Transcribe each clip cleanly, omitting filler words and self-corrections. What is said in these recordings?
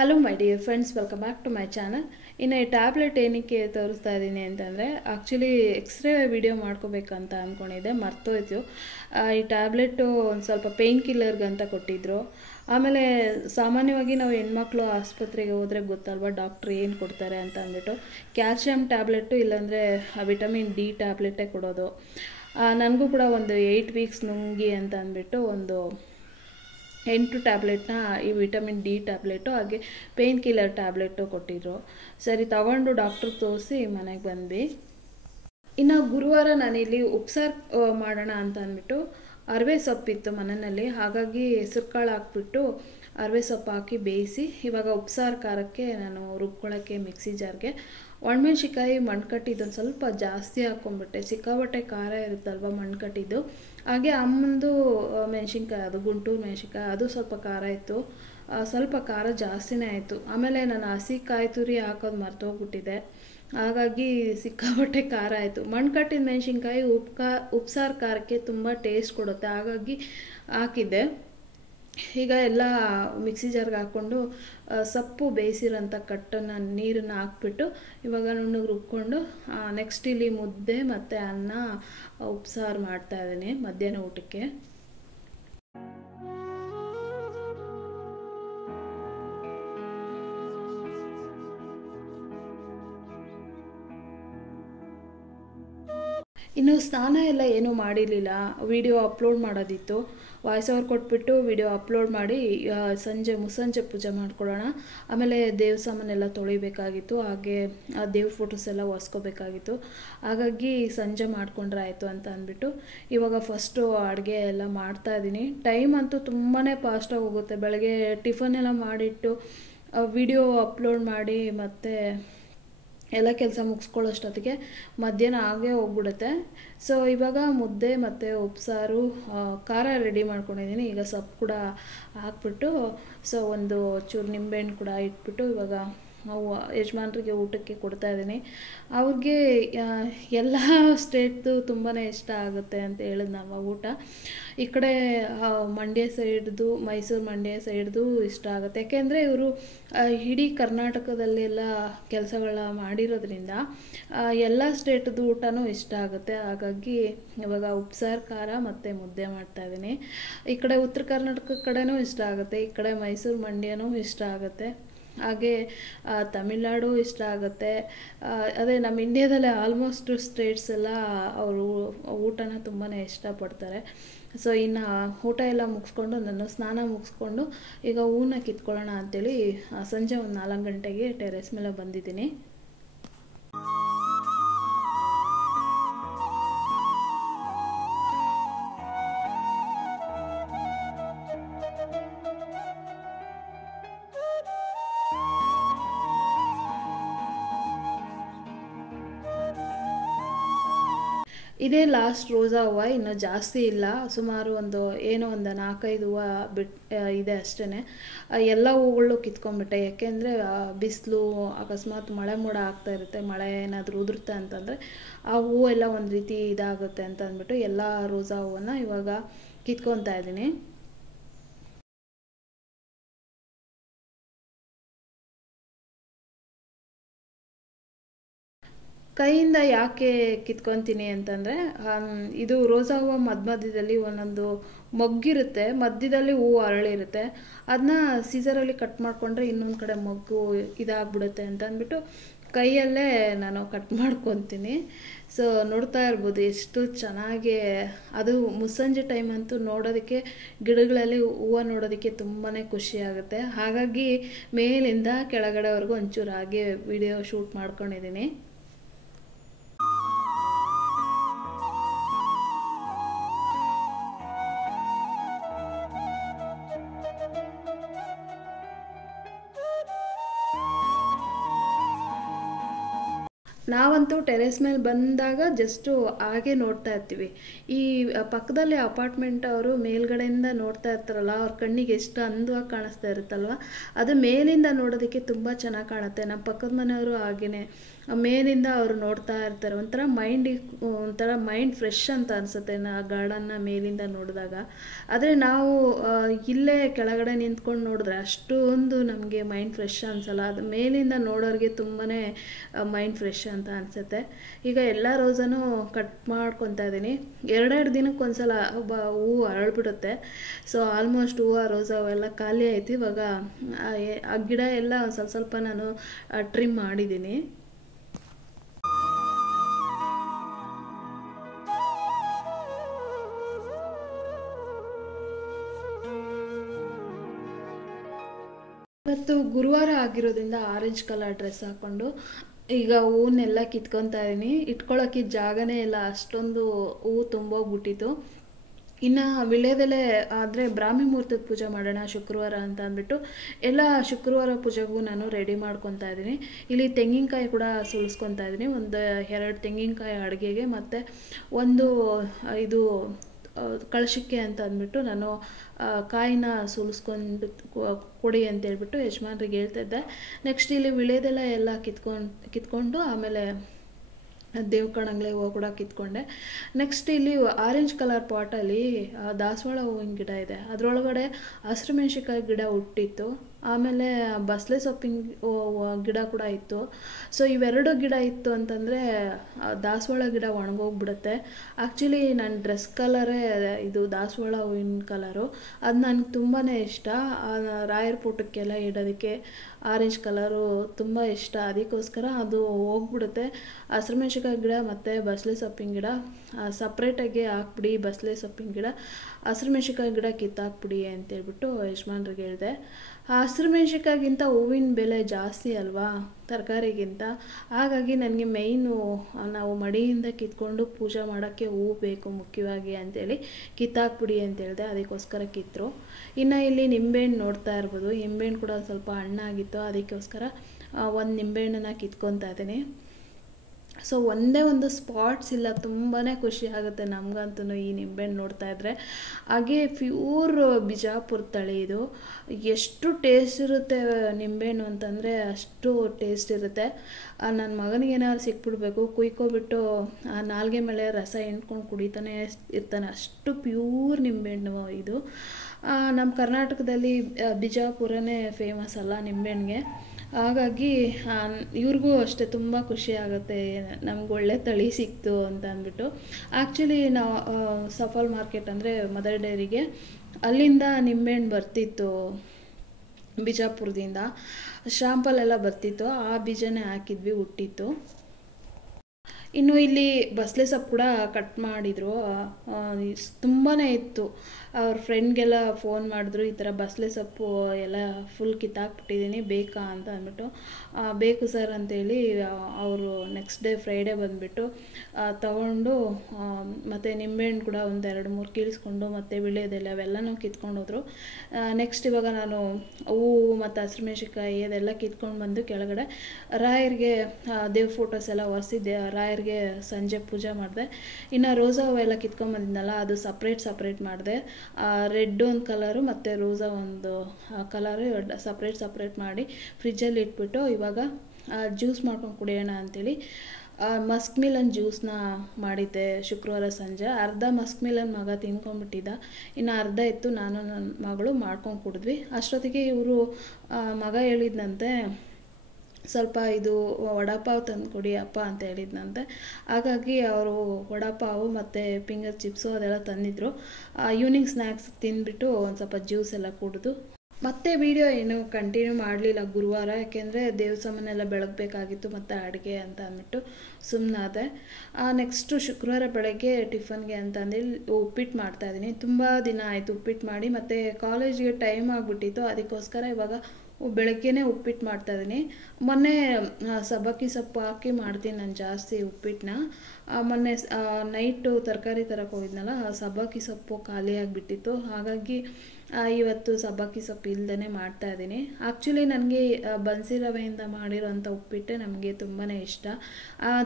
Hello my dear friends, welcome back to my channel. ಇನ್ನು ಈ tablet ಏನಕ್ಕೆ ತೋರಿಸ್ತಾ ಇದ್ದೀನಿ ಅಂತಂದರೆ, ಆ್ಯಕ್ಚುಲಿ ಎಕ್ಸ್ರೇ ವಿಡಿಯೋ ಮಾಡ್ಕೋಬೇಕಂತ ಅಂದ್ಕೊಂಡಿದ್ದೆ, ಮರ್ತೋಯ್ತು. ಈ ಟ್ಯಾಬ್ಲೆಟು ಒಂದು ಸ್ವಲ್ಪ ಪೇಯ್ನ್ ಕಿಲ್ಲರ್ಗೆ ಅಂತ ಕೊಟ್ಟಿದ್ದರು. ಆಮೇಲೆ ಸಾಮಾನ್ಯವಾಗಿ ನಾವು ಹೆಣ್ಮಕ್ಳು ಆಸ್ಪತ್ರೆಗೆ ಹೋದರೆ ಗೊತ್ತಲ್ವ ಡಾಕ್ಟ್ರ್ ಏನು ಕೊಡ್ತಾರೆ ಅಂತ ಅಂದ್ಬಿಟ್ಟು ಕ್ಯಾಲ್ಶಿಯಂ ಟ್ಯಾಬ್ಲೆಟು ಇಲ್ಲಾಂದರೆ ವಿಟಮಿನ್ ಡಿ ಟ್ಯಾಬ್ಲೆಟೇ ಕೊಡೋದು. ನನಗೂ ಕೂಡ ಒಂದು 8 ವೀಕ್ಸ್ ನುಂಗಿ ಅಂತ ಅಂದ್ಬಿಟ್ಟು ಒಂದು 8 ಟ್ಯಾಬ್ಲೆಟ್ನ ಈ ವಿಟಮಿನ್ ಡಿ ಟ್ಯಾಬ್ಲೆಟು ಹಾಗೆ ಪೇಯ್ನ್ ಕಿಲ್ಲರ್ ಟ್ಯಾಬ್ಲೆಟು ಕೊಟ್ಟಿದ್ರು. ಸರಿ ತಗೊಂಡು ಡಾಕ್ಟ್ರಿಗೆ ತೋರಿಸಿ ಮನೆಗೆ ಬಂದ್ವಿ. ಇನ್ನು ಗುರುವಾರ ನಾನಿಲ್ಲಿ ಉಪ್ಸಾರು ಮಾಡೋಣ ಅಂತ ಅಂದ್ಬಿಟ್ಟು ಅರವೆ ಸೊಪ್ಪಿತ್ತು ಮನೆಯಲ್ಲಿ, ಹಾಗಾಗಿ ಹೆಸರು ಕಾಳು ಹಾಕ್ಬಿಟ್ಟು ಅರವೆ ಸೊಪ್ಪು ಹಾಕಿ ಬೇಯಿಸಿ ಇವಾಗ ಉಪ್ಸಾರು ಖಾರಕ್ಕೆ ನಾನು ರುಬ್ಕೊಳ್ಳೋಕ್ಕೆ ಮಿಕ್ಸಿ ಜಾರ್ಗೆ ಒಣಮೆಣ್ಸಿಕಾಯಿ ಮಣ್ಕಟ್ಟಿದ್ದೊಂದು ಸ್ವಲ್ಪ ಜಾಸ್ತಿ ಹಾಕ್ಕೊಂಡ್ಬಿಟ್ಟೆ. ಸಿಕ್ಕಾಬಟ್ಟೆ ಖಾರ ಇರುತ್ತಲ್ವ ಮಣ್ಕಟ್ಟಿದ್ದು. ಹಾಗೆ ಅಮ್ಮಂದು ಮೆಣಸಿನ್ಕಾಯಿ, ಅದು ಗುಂಟೂರು ಮೆಣಸಿನ್ಕಾಯಿ, ಅದು ಸ್ವಲ್ಪ ಖಾರ ಇತ್ತು, ಸ್ವಲ್ಪ ಖಾರ ಜಾಸ್ತಿನೇ ಆಯಿತು. ಆಮೇಲೆ ನಾನು ಹಸಿ ಕಾಯಿ ತುರಿ ಹಾಕೋದು ಮರ್ತೋಗ್ಬಿಟ್ಟಿದ್ದೆ, ಹಾಗಾಗಿ ಸಿಕ್ಕಾಬಟ್ಟೆ ಖಾರ ಆಯಿತು. ಮಣ್ಕಟ್ಟಿದ ಮೆಣಸಿನ್ಕಾಯಿ ಉಪ್ಸಾರು ಖಾರಕ್ಕೆ ತುಂಬ ಟೇಸ್ಟ್ ಕೊಡುತ್ತೆ, ಹಾಗಾಗಿ ಹಾಕಿದ್ದೆ. ಈಗ ಎಲ್ಲ ಮಿಕ್ಸಿ ಜಾರ್ಗೆ ಹಾಕ್ಕೊಂಡು ಸೊಪ್ಪು ಬೇಯಿಸಿರೋಂಥ ಕಟ್ಟನ್ನು ನೀರನ್ನು ಹಾಕ್ಬಿಟ್ಟು ಇವಾಗ ನುಣ್ಣಗೆ ರುಬ್ಕೊಂಡು ನೆಕ್ಸ್ಟ್ ಇಲ್ಲಿ ಮುದ್ದೆ ಮತ್ತು ಅನ್ನ ಉಪ್ಸಾರು ಮಾಡ್ತಾಯಿದ್ದೀನಿ ಮಧ್ಯಾಹ್ನ ಊಟಕ್ಕೆ. ಇನ್ನು ಸ್ನಾನ ಎಲ್ಲ ಏನೂ ಮಾಡಿರಲಿಲ್ಲ, ವಿಡಿಯೋ ಅಪ್ಲೋಡ್ ಮಾಡೋದಿತ್ತು. ವಾಯ್ಸ್ ಓವರ್ ಕೊಟ್ಬಿಟ್ಟು ವಿಡಿಯೋ ಅಪ್ಲೋಡ್ ಮಾಡಿ ಮುಸ್ಸಂಜೆ ಪೂಜೆ ಮಾಡ್ಕೊಳ್ಳೋಣ. ಆಮೇಲೆ ದೇವ್ರ ಸಾಮಾನೆಲ್ಲ ತೊಳಿಬೇಕಾಗಿತ್ತು, ಹಾಗೆ ದೇವ್ರ ಫೋಟೋಸ್ ಎಲ್ಲ ಒರೆಸ್ಕೋಬೇಕಾಗಿತ್ತು. ಹಾಗಾಗಿ ಸಂಜೆ ಮಾಡಿಕೊಂಡ್ರೆ ಆಯಿತು ಅಂತ ಅಂದ್ಬಿಟ್ಟು ಇವಾಗ ಫಸ್ಟು ಅಡುಗೆ ಎಲ್ಲ ಮಾಡ್ತಾಯಿದ್ದೀನಿ. ಟೈಮ್ ಅಂತೂ ತುಂಬಾ ಫಾಸ್ಟಾಗಿ ಹೋಗುತ್ತೆ. ಬೆಳಗ್ಗೆ ಟಿಫನ್ ಎಲ್ಲ ಮಾಡಿಟ್ಟು ವಿಡಿಯೋ ಅಪ್ಲೋಡ್ ಮಾಡಿ ಮತ್ತು ಎಲ್ಲ ಕೆಲಸ ಮುಗಿಸ್ಕೊಳ್ಳೋಷ್ಟೊತ್ತಿಗೆ ಮಧ್ಯಾಹ್ನ ಆಗೇ ಹೋಗ್ಬಿಡುತ್ತೆ. ಸೊ ಇವಾಗ ಮುದ್ದೆ ಮತ್ತು ಉಪ್ಸಾರು ಖಾರ ರೆಡಿ ಮಾಡ್ಕೊಂಡಿದ್ದೀನಿ. ಈಗ ಸೊಪ್ಪು ಕೂಡ ಹಾಕ್ಬಿಟ್ಟು ಒಂದು ಚೂರು ನಿಂಬೆಹಣ್ಣು ಕೂಡ ಇಟ್ಬಿಟ್ಟು ಇವಾಗ ಯಜಮಾನ್ರಿಗೆ ಊಟಕ್ಕೆ ಕೊಡ್ತಾಯಿದ್ದೀನಿ. ಅವ್ರಿಗೆ ಎಲ್ಲ ಸ್ಟೇಟ್ದು ತುಂಬಾ ಇಷ್ಟ ಆಗುತ್ತೆ ಅಂತ ಹೇಳಿದ್ನಲ್ವ ಊಟ. ಈ ಕಡೆ ಮಂಡ್ಯ ಸೈಡ್ದು, ಮೈಸೂರು ಮಂಡ್ಯ ಸೈಡ್ದು ಇಷ್ಟ ಆಗುತ್ತೆ. ಯಾಕೆಂದರೆ ಇವರು ಇಡೀ ಕರ್ನಾಟಕದಲ್ಲೆಲ್ಲ ಕೆಲಸಗಳ ಮಾಡಿರೋದ್ರಿಂದ ಎಲ್ಲ ಸ್ಟೇಟ್ದು ಊಟನೂ ಇಷ್ಟ ಆಗುತ್ತೆ. ಹಾಗಾಗಿ ಇವಾಗ ಉಪ್ಸಾರು ಖಾರ ಮತ್ತು ಮುದ್ದೆ ಮಾಡ್ತಾಯಿದ್ದೀನಿ. ಈ ಕಡೆ ಉತ್ತರ ಕರ್ನಾಟಕ ಕಡೆನೂ ಇಷ್ಟ ಆಗುತ್ತೆ, ಈ ಕಡೆ ಮೈಸೂರು ಮಂಡ್ಯನೂ ಇಷ್ಟ ಆಗುತ್ತೆ, ಹಾಗೆ ತಮಿಳ್ನಾಡು ಇಷ್ಟ ಆಗುತ್ತೆ. ಅದೇ ನಮ್ಮ ಇಂಡಿಯಾದಲ್ಲೇ ಆಲ್ಮೋಸ್ಟ್ ಸ್ಟೇಟ್ಸ್ ಎಲ್ಲ ಅವರು ಊಟನ ತುಂಬಾ ಇಷ್ಟಪಡ್ತಾರೆ. ಸೊ ಇನ್ನು ಊಟ ಎಲ್ಲ ಮುಗಿಸ್ಕೊಂಡು ನಾನು ಸ್ನಾನ ಮುಗಿಸ್ಕೊಂಡು ಈಗ ಹೂವನ್ನ ಕಿತ್ಕೊಳ್ಳೋಣ ಅಂಥೇಳಿ ಸಂಜೆ ಒಂದು 4 ಗಂಟೆಗೆ ಟೆರೆಸ್ ಮೇಲೆ ಬಂದಿದ್ದೀನಿ. ಇದೇ ಲಾಸ್ಟ್ ರೋಸಾ ಹೂವು, ಇನ್ನೂ ಜಾಸ್ತಿ ಇಲ್ಲ. ಸುಮಾರು ಒಂದು 4-5 ಹೂವು ಇದೆ ಅಷ್ಟೇ. ಎಲ್ಲ ಹೂಗಳು ಕಿತ್ಕೊಂಡ್ಬಿಟ್ಟೆ. ಯಾಕೆಂದರೆ ಬಿಸಿಲು, ಅಕಸ್ಮಾತ್ ಮಳೆ ಮೋಡ ಆಗ್ತಾ ಇರುತ್ತೆ, ಮಳೆ ಏನಾದರೂ ಉದುರುತ್ತೆ ಅಂತಂದರೆ ಆ ಹೂವು ಎಲ್ಲ ಒಂದು ರೀತಿ ಇದಾಗುತ್ತೆ ಅಂತ ಅಂದ್ಬಿಟ್ಟು ಎಲ್ಲ ರೋಸಾ ಹೂವನ್ನು ಇವಾಗ ಕಿತ್ಕೊತಾ ಇದ್ದೀನಿ. ಕೈಯಿಂದ ಯಾಕೆ ಕಿತ್ಕೊತೀನಿ ಅಂತಂದರೆ, ಇದು ರೋಸಾ ಹೂವು ಮಧ್ಯದಲ್ಲಿ ಒಂದೊಂದು ಮೊಗ್ಗಿರುತ್ತೆ, ಮಧ್ಯದಲ್ಲಿ ಹೂವು ಅರಳಿರುತ್ತೆ. ಅದನ್ನ ಸೀಸರಲ್ಲಿ ಕಟ್ ಮಾಡಿಕೊಂಡ್ರೆ ಇನ್ನೊಂದು ಕಡೆ ಮೊಗ್ಗು ಇದಾಗ್ಬಿಡುತ್ತೆ ಅಂತ ಅಂದ್ಬಿಟ್ಟು ಕೈಯಲ್ಲೇ ನಾನು ಕಟ್ ಮಾಡ್ಕೊತೀನಿ. ಸೊ ನೋಡ್ತಾ ಇರ್ಬೋದು ಎಷ್ಟು ಚೆನ್ನಾಗಿ, ಅದು ಮುಸ್ಸಂಜೆ ಟೈಮ್ ಅಂತೂ ನೋಡೋದಕ್ಕೆ ಗಿಡಗಳಲ್ಲಿ ಹೂವು ನೋಡೋದಕ್ಕೆ ತುಂಬಾ ಖುಷಿಯಾಗುತ್ತೆ. ಹಾಗಾಗಿ ಮೇಲಿಂದ ಕೆಳಗಡೆವರೆಗೂ ಒಂಚೂರು ಹಾಗೆ ವಿಡಿಯೋ ಶೂಟ್ ಮಾಡ್ಕೊಂಡಿದ್ದೀನಿ. ನಾವಂತೂ ಟೆರೆಸ್ ಮೇಲೆ ಬಂದಾಗ ಜಸ್ಟು ಹಾಗೆ ನೋಡ್ತಾ ಇರ್ತೀವಿ. ಈ ಪಕ್ಕದಲ್ಲಿ ಅಪಾರ್ಟ್ಮೆಂಟ್ ಅವರು ಮೇಲ್ಗಡೆಯಿಂದ ನೋಡ್ತಾ ಇರ್ತಾರಲ್ಲ, ಅವ್ರ ಕಣ್ಣಿಗೆ ಎಷ್ಟು ಅಂದವಾಗಿ ಕಾಣಿಸ್ತಾ ಇರುತ್ತಲ್ವ, ಅದು ಮೇಲಿಂದ ನೋಡೋದಕ್ಕೆ ತುಂಬ ಚೆನ್ನಾಗಿ ಕಾಣುತ್ತೆ. ನಮ್ಮ ಪಕ್ಕದ ಮನೆಯವರು ಹಾಗೇ ಮೇಲಿಂದ ಅವರು ನೋಡ್ತಾ ಇರ್ತಾರೆ. ಒಂಥರ ಮೈಂಡ್ ಫ್ರೆಶ್ ಅಂತ ಅನಿಸುತ್ತೆ ಗಾರ್ಡನ್ನ ಮೇಲಿಂದ ನೋಡಿದಾಗ. ಆದರೆ ನಾವು ಇಲ್ಲೇ ಕೆಳಗಡೆ ನಿಂತ್ಕೊಂಡು ನೋಡಿದ್ರೆ ಅಷ್ಟೊಂದು ನಮಗೆ ಮೈಂಡ್ ಫ್ರೆಶ್ ಅನಿಸಲ್ಲ. ಅದು ಮೇಲಿಂದ ನೋಡೋರಿಗೆ ತುಂಬಾ ಮೈಂಡ್ ಫ್ರೆಶ್ ಅಂತ ಅನಿಸುತ್ತೆ. ಈಗ ಎಲ್ಲ ರೋಸನ್ನು ಕಟ್ ಮಾಡ್ಕೊತಾ ಇದ್ದೀನಿ. 2 ದಿನಕ್ಕೊಂದ್ಸಲ ಹೂವು ಅರಳ್ಬಿಡುತ್ತೆ. ಸೊ ಆಲ್ಮೋಸ್ಟ್ ಹೂವು ರೋಸ ಅವೆಲ್ಲ ಖಾಲಿ ಆಯಿತು. ಇವಾಗ ಆ ಗಿಡ ಎಲ್ಲ ಸ್ವಲ್ಪ ನಾನು ಟ್ರಿಮ್ ಮಾಡಿದ್ದೀನಿ. ಇವತ್ತು ಗುರುವಾರ ಆಗಿರೋದ್ರಿಂದ ಆರೆಂಜ್ ಕಲರ್ ಡ್ರೆಸ್ ಹಾಕ್ಕೊಂಡು ಈಗ ಹೂವನ್ನೆಲ್ಲ ಕಿತ್ಕೊತಾ ಇದ್ದೀನಿ. ಇಟ್ಕೊಳ್ಳೋಕ್ಕೆ ಜಾಗನೇ ಇಲ್ಲ, ಅಷ್ಟೊಂದು ಹೂವು ತುಂಬೋಗ್ಬಿಟ್ಟಿತ್ತು. ಇನ್ನು ವಿಳ್ಯದೆಲೆ ಆದರೆ ಬ್ರಾಹ್ಮಿ ಮುಹೂರ್ತದ ಪೂಜೆ ಮಾಡೋಣ ಶುಕ್ರವಾರ ಅಂತ ಅಂದ್ಬಿಟ್ಟು ಎಲ್ಲ ಶುಕ್ರವಾರ ಪೂಜೆಗೂ ನಾನು ರೆಡಿ ಮಾಡ್ಕೊತಾ ಇದ್ದೀನಿ. ಇಲ್ಲಿ ತೆಂಗಿನಕಾಯಿ ಕೂಡ ಸುಲಿಸ್ಕೊತಾ ಇದ್ದೀನಿ. 2 ತೆಂಗಿನಕಾಯಿ ಅಡುಗೆಗೆ, ಮತ್ತು ಒಂದು ಇದು ಕಳಶಕ್ಕೆ ಅಂತ ಅಂದ್ಬಿಟ್ಟು ನಾನು ಕಾಯಿನ ಸುಲಿಸ್ಕೊಂಡು ಕೊಡಿ ಅಂತ ಹೇಳ್ಬಿಟ್ಟು ಯಜಮಾನ್ರಿಗೆ ಹೇಳ್ತಾಯಿದ್ದೆ. ನೆಕ್ಸ್ಟ್ ಇಲ್ಲಿ ವಿಳ್ಯದೆಲೆ ಎಲ್ಲ ಕಿತ್ಕೊಂಡು ಆಮೇಲೆ ದೇವ್ಕಣಂಗ್ಲೆ ಹೂವು ಕೂಡ ಕಿತ್ಕೊಂಡೆ. ನೆಕ್ಸ್ಟ್ ಇಲ್ಲಿ ಆರೆಂಜ್ ಕಲರ್ ಪಾಟಲ್ಲಿ ದಾಸವಾಳ ಹೂವಿನ ಗಿಡ ಇದೆ. ಅದರೊಳಗಡೆ ಹಸಿರು ಮೆಣಸಿನ್ಕಾಯಿ ಗಿಡ ಹುಟ್ಟಿತ್ತು. ಆಮೇಲೆ ಬಸಳೆ ಸೊಪ್ಪಿನ ಗಿಡ ಕೂಡ ಇತ್ತು. ಸೊ ಇವೆರಡು ಗಿಡ ಇತ್ತು ಅಂತಂದರೆ ದಾಸವಾಳ ಗಿಡ ಒಣಗೋಗ್ಬಿಡುತ್ತೆ. ಆ್ಯಕ್ಚುಲಿ ನನ್ನ ಡ್ರೆಸ್ ಕಲರೇ ಇದು ದಾಸವಾಳ ಹೂವಿನ ಕಲರು. ಅದು ನನಗೆ ತುಂಬಾ ಇಷ್ಟ. ರಾಯರ ಪುಟಕ್ಕೆಲ್ಲ ಇಡೋದಕ್ಕೆ ಆರೆಂಜ್ ಕಲರು ತುಂಬ ಇಷ್ಟ. ಅದಕ್ಕೋಸ್ಕರ ಅದು ಹೋಗ್ಬಿಡುತ್ತೆ. ಹಸಿರು ಮೆಣಸಿನ್ಕಾಯಿ ಗಿಡ ಮತ್ತು ಬಸಳೆ ಸೊಪ್ಪಿನ ಗಿಡ ಸಪ್ರೇಟಾಗಿ ಹಾಕ್ಬಿಡಿ, ಬಸಳೆ ಸೊಪ್ಪಿನ ಗಿಡ, ಹಸಿರು ಮೆಣಸಿನ್ಕಾಯಿ ಗಿಡ ಕಿತ್ತಾಕ್ಬಿಡಿ ಅಂತೇಳ್ಬಿಟ್ಟು ಯಜಮಾನ್ರಿಗೆ ಹೇಳಿದೆ. ಹಸಿರು ಮೆಣಸಿನ್ಕಾಯಿಗಿಂತ ಹೂವಿನ ಬೆಲೆ ಜಾಸ್ತಿ ಅಲ್ವಾ ತರಕಾರಿಗಿಂತ. ಹಾಗಾಗಿ ನನಗೆ ಮೇಯ್ನು ನಾವು ಮಡಿಯಿಂದ ಕಿತ್ಕೊಂಡು ಪೂಜೆ ಮಾಡೋಕ್ಕೆ ಹೂವು ಬೇಕು ಮುಖ್ಯವಾಗಿ ಅಂತೇಳಿ ಕಿತ್ತಾಕ್ಬಿಡಿ ಅಂತ ಹೇಳಿದೆ. ಅದಕ್ಕೋಸ್ಕರ ಕಿತ್ತರು. ಇನ್ನು ಇಲ್ಲಿ ನಿಂಬೆಹಣ್ಣು ನೋಡ್ತಾ ಇರ್ಬೋದು. ನಿಂಬೆಹಣ್ಣು ಕೂಡ ಸ್ವಲ್ಪ ಹಣ್ಣಾಗಿತ್ತು. ಅದಕ್ಕೋಸ್ಕರ ಒಂದು ನಿಂಬೆಹಣ್ಣನ್ನು ಕಿತ್ಕೊತಾ ಇದ್ದೀನಿ. ಸೊ ಒಂದೇ ಒಂದು ಸ್ಪಾಟ್ಸ್ ಇಲ್ಲ. ತುಂಬಾ ಖುಷಿ ಆಗುತ್ತೆ ನಮಗಂತೂ ಈ ನಿಂಬೆಹಣ್ಣು ನೋಡ್ತಾ ಇದ್ದರೆ. ಹಾಗೆ ಪ್ಯೂರ್ ಬಿಜಾಪುರ ತಳಿ ಇದು. ಎಷ್ಟು ಟೇಸ್ಟ್ ಇರುತ್ತೆ ನಿಂಬೆಹಣ್ಣು ಅಂತಂದರೆ ಅಷ್ಟು ಟೇಸ್ಟ್ ಇರುತ್ತೆ. ನನ್ನ ಮಗನಿಗೆ ಏನಾದ್ರು ಸಿಕ್ಬಿಡ್ಬೇಕು, ಕುಯ್ಕೊಬಿಟ್ಟು ನಾಲ್ಗೆ ಮೇಲೆ ರಸ ಹಿಂಡ್ಕೊಂಡು ಕುಡಿತಾನೆ ಇರ್ತಾನೆ. ಅಷ್ಟು ಪ್ಯೂರ್ ನಿಂಬೆಹಣ್ಣು ಇದು. ನಮ್ಮ ಕರ್ನಾಟಕದಲ್ಲಿ ಬಿಜಾಪುರನೇ ಫೇಮಸ್ ಅಲ್ಲ ನಿಂಬೆಹಣ್ಣಿಗೆ. ಹಾಗಾಗಿ ಇವ್ರಿಗೂ ಅಷ್ಟೇ ತುಂಬ ಖುಷಿ ಆಗುತ್ತೆ, ನಮ್ಗೆ ಒಳ್ಳೆ ತಳಿ ಸಿಕ್ತು ಅಂತ ಅಂದ್ಬಿಟ್ಟು. ಆ್ಯಕ್ಚುಲಿ ನಾವು ಸಫಾಲ್ ಮಾರ್ಕೆಟ್ ಅಂದರೆ ಮದರ್ ಡೈರಿಗೆ ಅಲ್ಲಿಂದ ನಿಂಬೆಹಣ್ಣು ಬರ್ತಿತ್ತು, ಬಿಜಾಪುರದಿಂದ ಶಾಂಪಲೆಲ್ಲ ಬರ್ತಿತ್ತು. ಆ ಬೀಜನೇ ಹಾಕಿದ್ವಿ, ಹುಟ್ಟಿತ್ತು. ಇನ್ನು ಇಲ್ಲಿ ಬಸಳೆ ಸೊಪ್ಪು ಕೂಡ ಕಟ್ ಮಾಡಿದರು. ತುಂಬಾ ಇತ್ತು. ಅವ್ರ ಫ್ರೆಂಡ್ಗೆಲ್ಲ ಫೋನ್ ಮಾಡಿದ್ರು, ಈ ಥರ ಬಸಳೆ ಸೊಪ್ಪು ಎಲ್ಲ ಫುಲ್ ಕಿತ್ತಾಕ್ಬಿಟ್ಟಿದ್ದೀನಿ, ಬೇಕಾ ಅಂತ ಅಂದ್ಬಿಟ್ಟು. ಬೇಕು ಸರ್ ಅಂತೇಳಿ ಅವರು ನೆಕ್ಸ್ಟ್ ಡೇ ಫ್ರೈಡೇ ಬಂದುಬಿಟ್ಟು ತಗೊಂಡು ಮತ್ತು ನಿಂಬೆಹಣ್ಣು ಕೂಡ 2-3 ಕೀಳಿಸ್ಕೊಂಡು ಮತ್ತು ವಿಳ್ಯದೆಲೆ ಅವೆಲ್ಲನೂ ಕಿತ್ಕೊಂಡೋದ್ರು. ನೆಕ್ಸ್ಟ್ ಇವಾಗ ನಾನು ಹೂವು ಮತ್ತು ಹಸಿರು ಮೆಣಸಿನ್ಕಾಯಿ ಅದೆಲ್ಲ ಕಿತ್ಕೊಂಡು ಬಂದು ಕೆಳಗಡೆ ರಾಯರಿಗೆ ದೇವ್ರ ಫೋಟೋಸ್ ಎಲ್ಲ ಒರೆಸಿದ್ದೆ. ರಾಯರಿಗೆ ಸಂಜೆ ಪೂಜೆ ಮಾಡಿದೆ. ಇನ್ನು ರೋಸಾ ಹೂವೆಲ್ಲ ಕಿತ್ಕೊಂಡ್ಬಂದಿದ್ನಲ್ಲ, ಅದು ಸಪ್ರೇಟ್ ಮಾಡಿದೆ. ರೆಡ್ ಒಂದು ಕಲರು ಮತ್ತು ರೋಸಾ ಒಂದು ಕಲರು ಸಪ್ರೇಟ್ ಮಾಡಿ ಫ್ರಿಜ್ಜಲ್ಲಿ ಇಟ್ಬಿಟ್ಟು ಇವಾಗ ಜ್ಯೂಸ್ ಮಾಡ್ಕೊಂಡು ಕುಡಿಯೋಣ ಅಂಥೇಳಿ ಮಸ್ಕ್ ಮಿಲನ್ ಜ್ಯೂಸನ್ನ ಮಾಡಿದ್ದೆ ಶುಕ್ರವಾರ ಸಂಜೆ. ಅರ್ಧ ಮಸ್ಕ್ ಮಿಲನ್ ಮಗ ತಿನ್ಕೊಂಡ್ಬಿಟ್ಟಿದ್ದ, ಇನ್ನು ಅರ್ಧ ಇತ್ತು. ನಾನು ನನ್ನ ಮಗಳು ಮಾಡ್ಕೊಂಡು ಕುಡಿದ್ವಿ. ಅಷ್ಟೊತ್ತಿಗೆ ಇವರು ಮಗ ಹೇಳಿದ್ನಂತೆ, ಸ್ವಲ್ಪ ಇದು ವಡಾಪಾವ್ ತಂದು ಕೊಡಿ ಅಪ್ಪ ಅಂತ ಹೇಳಿದ್ನಂತೆ. ಹಾಗಾಗಿ ಅವರು ವಡಾಪಾವು ಮತ್ತು ಫಿಂಗರ್ ಚಿಪ್ಸು ಅದೆಲ್ಲ ತಂದಿದ್ರು. ಈವ್ನಿಂಗ್ ಸ್ನ್ಯಾಕ್ಸ್ ತಿಂದ್ಬಿಟ್ಟು ಒಂದು ಸ್ವಲ್ಪ ಜ್ಯೂಸ್ ಎಲ್ಲ ಕುಡಿದು ಮತ್ತೆ ವಿಡಿಯೋ ಏನು ಕಂಟಿನ್ಯೂ ಮಾಡಲಿಲ್ಲ ಗುರುವಾರ. ಯಾಕೆಂದರೆ ದೇವ್ರ ಸಾಮಾನೆಲ್ಲ ಬೆಳಗಬೇಕಾಗಿತ್ತು ಮತ್ತು ಅಡುಗೆ ಅಂತ ಅಂದ್ಬಿಟ್ಟು ಸುಮ್ಮನಾದೆ. ನೆಕ್ಸ್ಟು ಶುಕ್ರವಾರ ಬೆಳಗ್ಗೆ ಟಿಫನ್ಗೆ ಅಂತಂದೇಳಿ ಉಪ್ಪಿಟ್ಟು ಮಾಡ್ತಾಯಿದ್ದೀನಿ. ತುಂಬ ದಿನ ಆಯಿತು ಉಪ್ಪಿಟ್ಟು ಮಾಡಿ, ಮತ್ತು ಕಾಲೇಜಿಗೆ ಟೈಮ್ ಆಗಿಬಿಟ್ಟಿತ್ತು. ಅದಕ್ಕೋಸ್ಕರ ಇವಾಗ ಬೆಳಗ್ಗೆನೇ ಉಪ್ಪಿಟ್ಟು ಮಾಡ್ತಾಯಿದ್ದೀನಿ. ಮೊನ್ನೆ ಸಬ್ಬಕ್ಕಿ ಸೊಪ್ಪು ಹಾಕಿ ಮಾಡ್ತೀನಿ ನಾನು ಜಾಸ್ತಿ ಉಪ್ಪಿಟ್ಟನ್ನ. ಮೊನ್ನೆ ನೈಟು ತರಕಾರಿ ತರಕ್ಕೆ ಹೋಗಿದ್ನಲ್ಲ, ಸಬ್ಬಕ್ಕಿ ಸೊಪ್ಪು ಖಾಲಿ ಆಗಿಬಿಟ್ಟಿತ್ತು. ಹಾಗಾಗಿ ಇವತ್ತು ಸಬ್ಬಕ್ಕಿ ಸೊಪ್ಪು ಇಲ್ದೇ ಮಾಡ್ತಾಯಿದ್ದೀನಿ. ಆ್ಯಕ್ಚುಲಿ ನನಗೆ ಬನ್ಸಿ ರವೆಯಿಂದ ಮಾಡಿರೋಂಥ ಉಪ್ಪಿಟ್ಟೆ ನಮಗೆ ತುಂಬಾ ಇಷ್ಟ.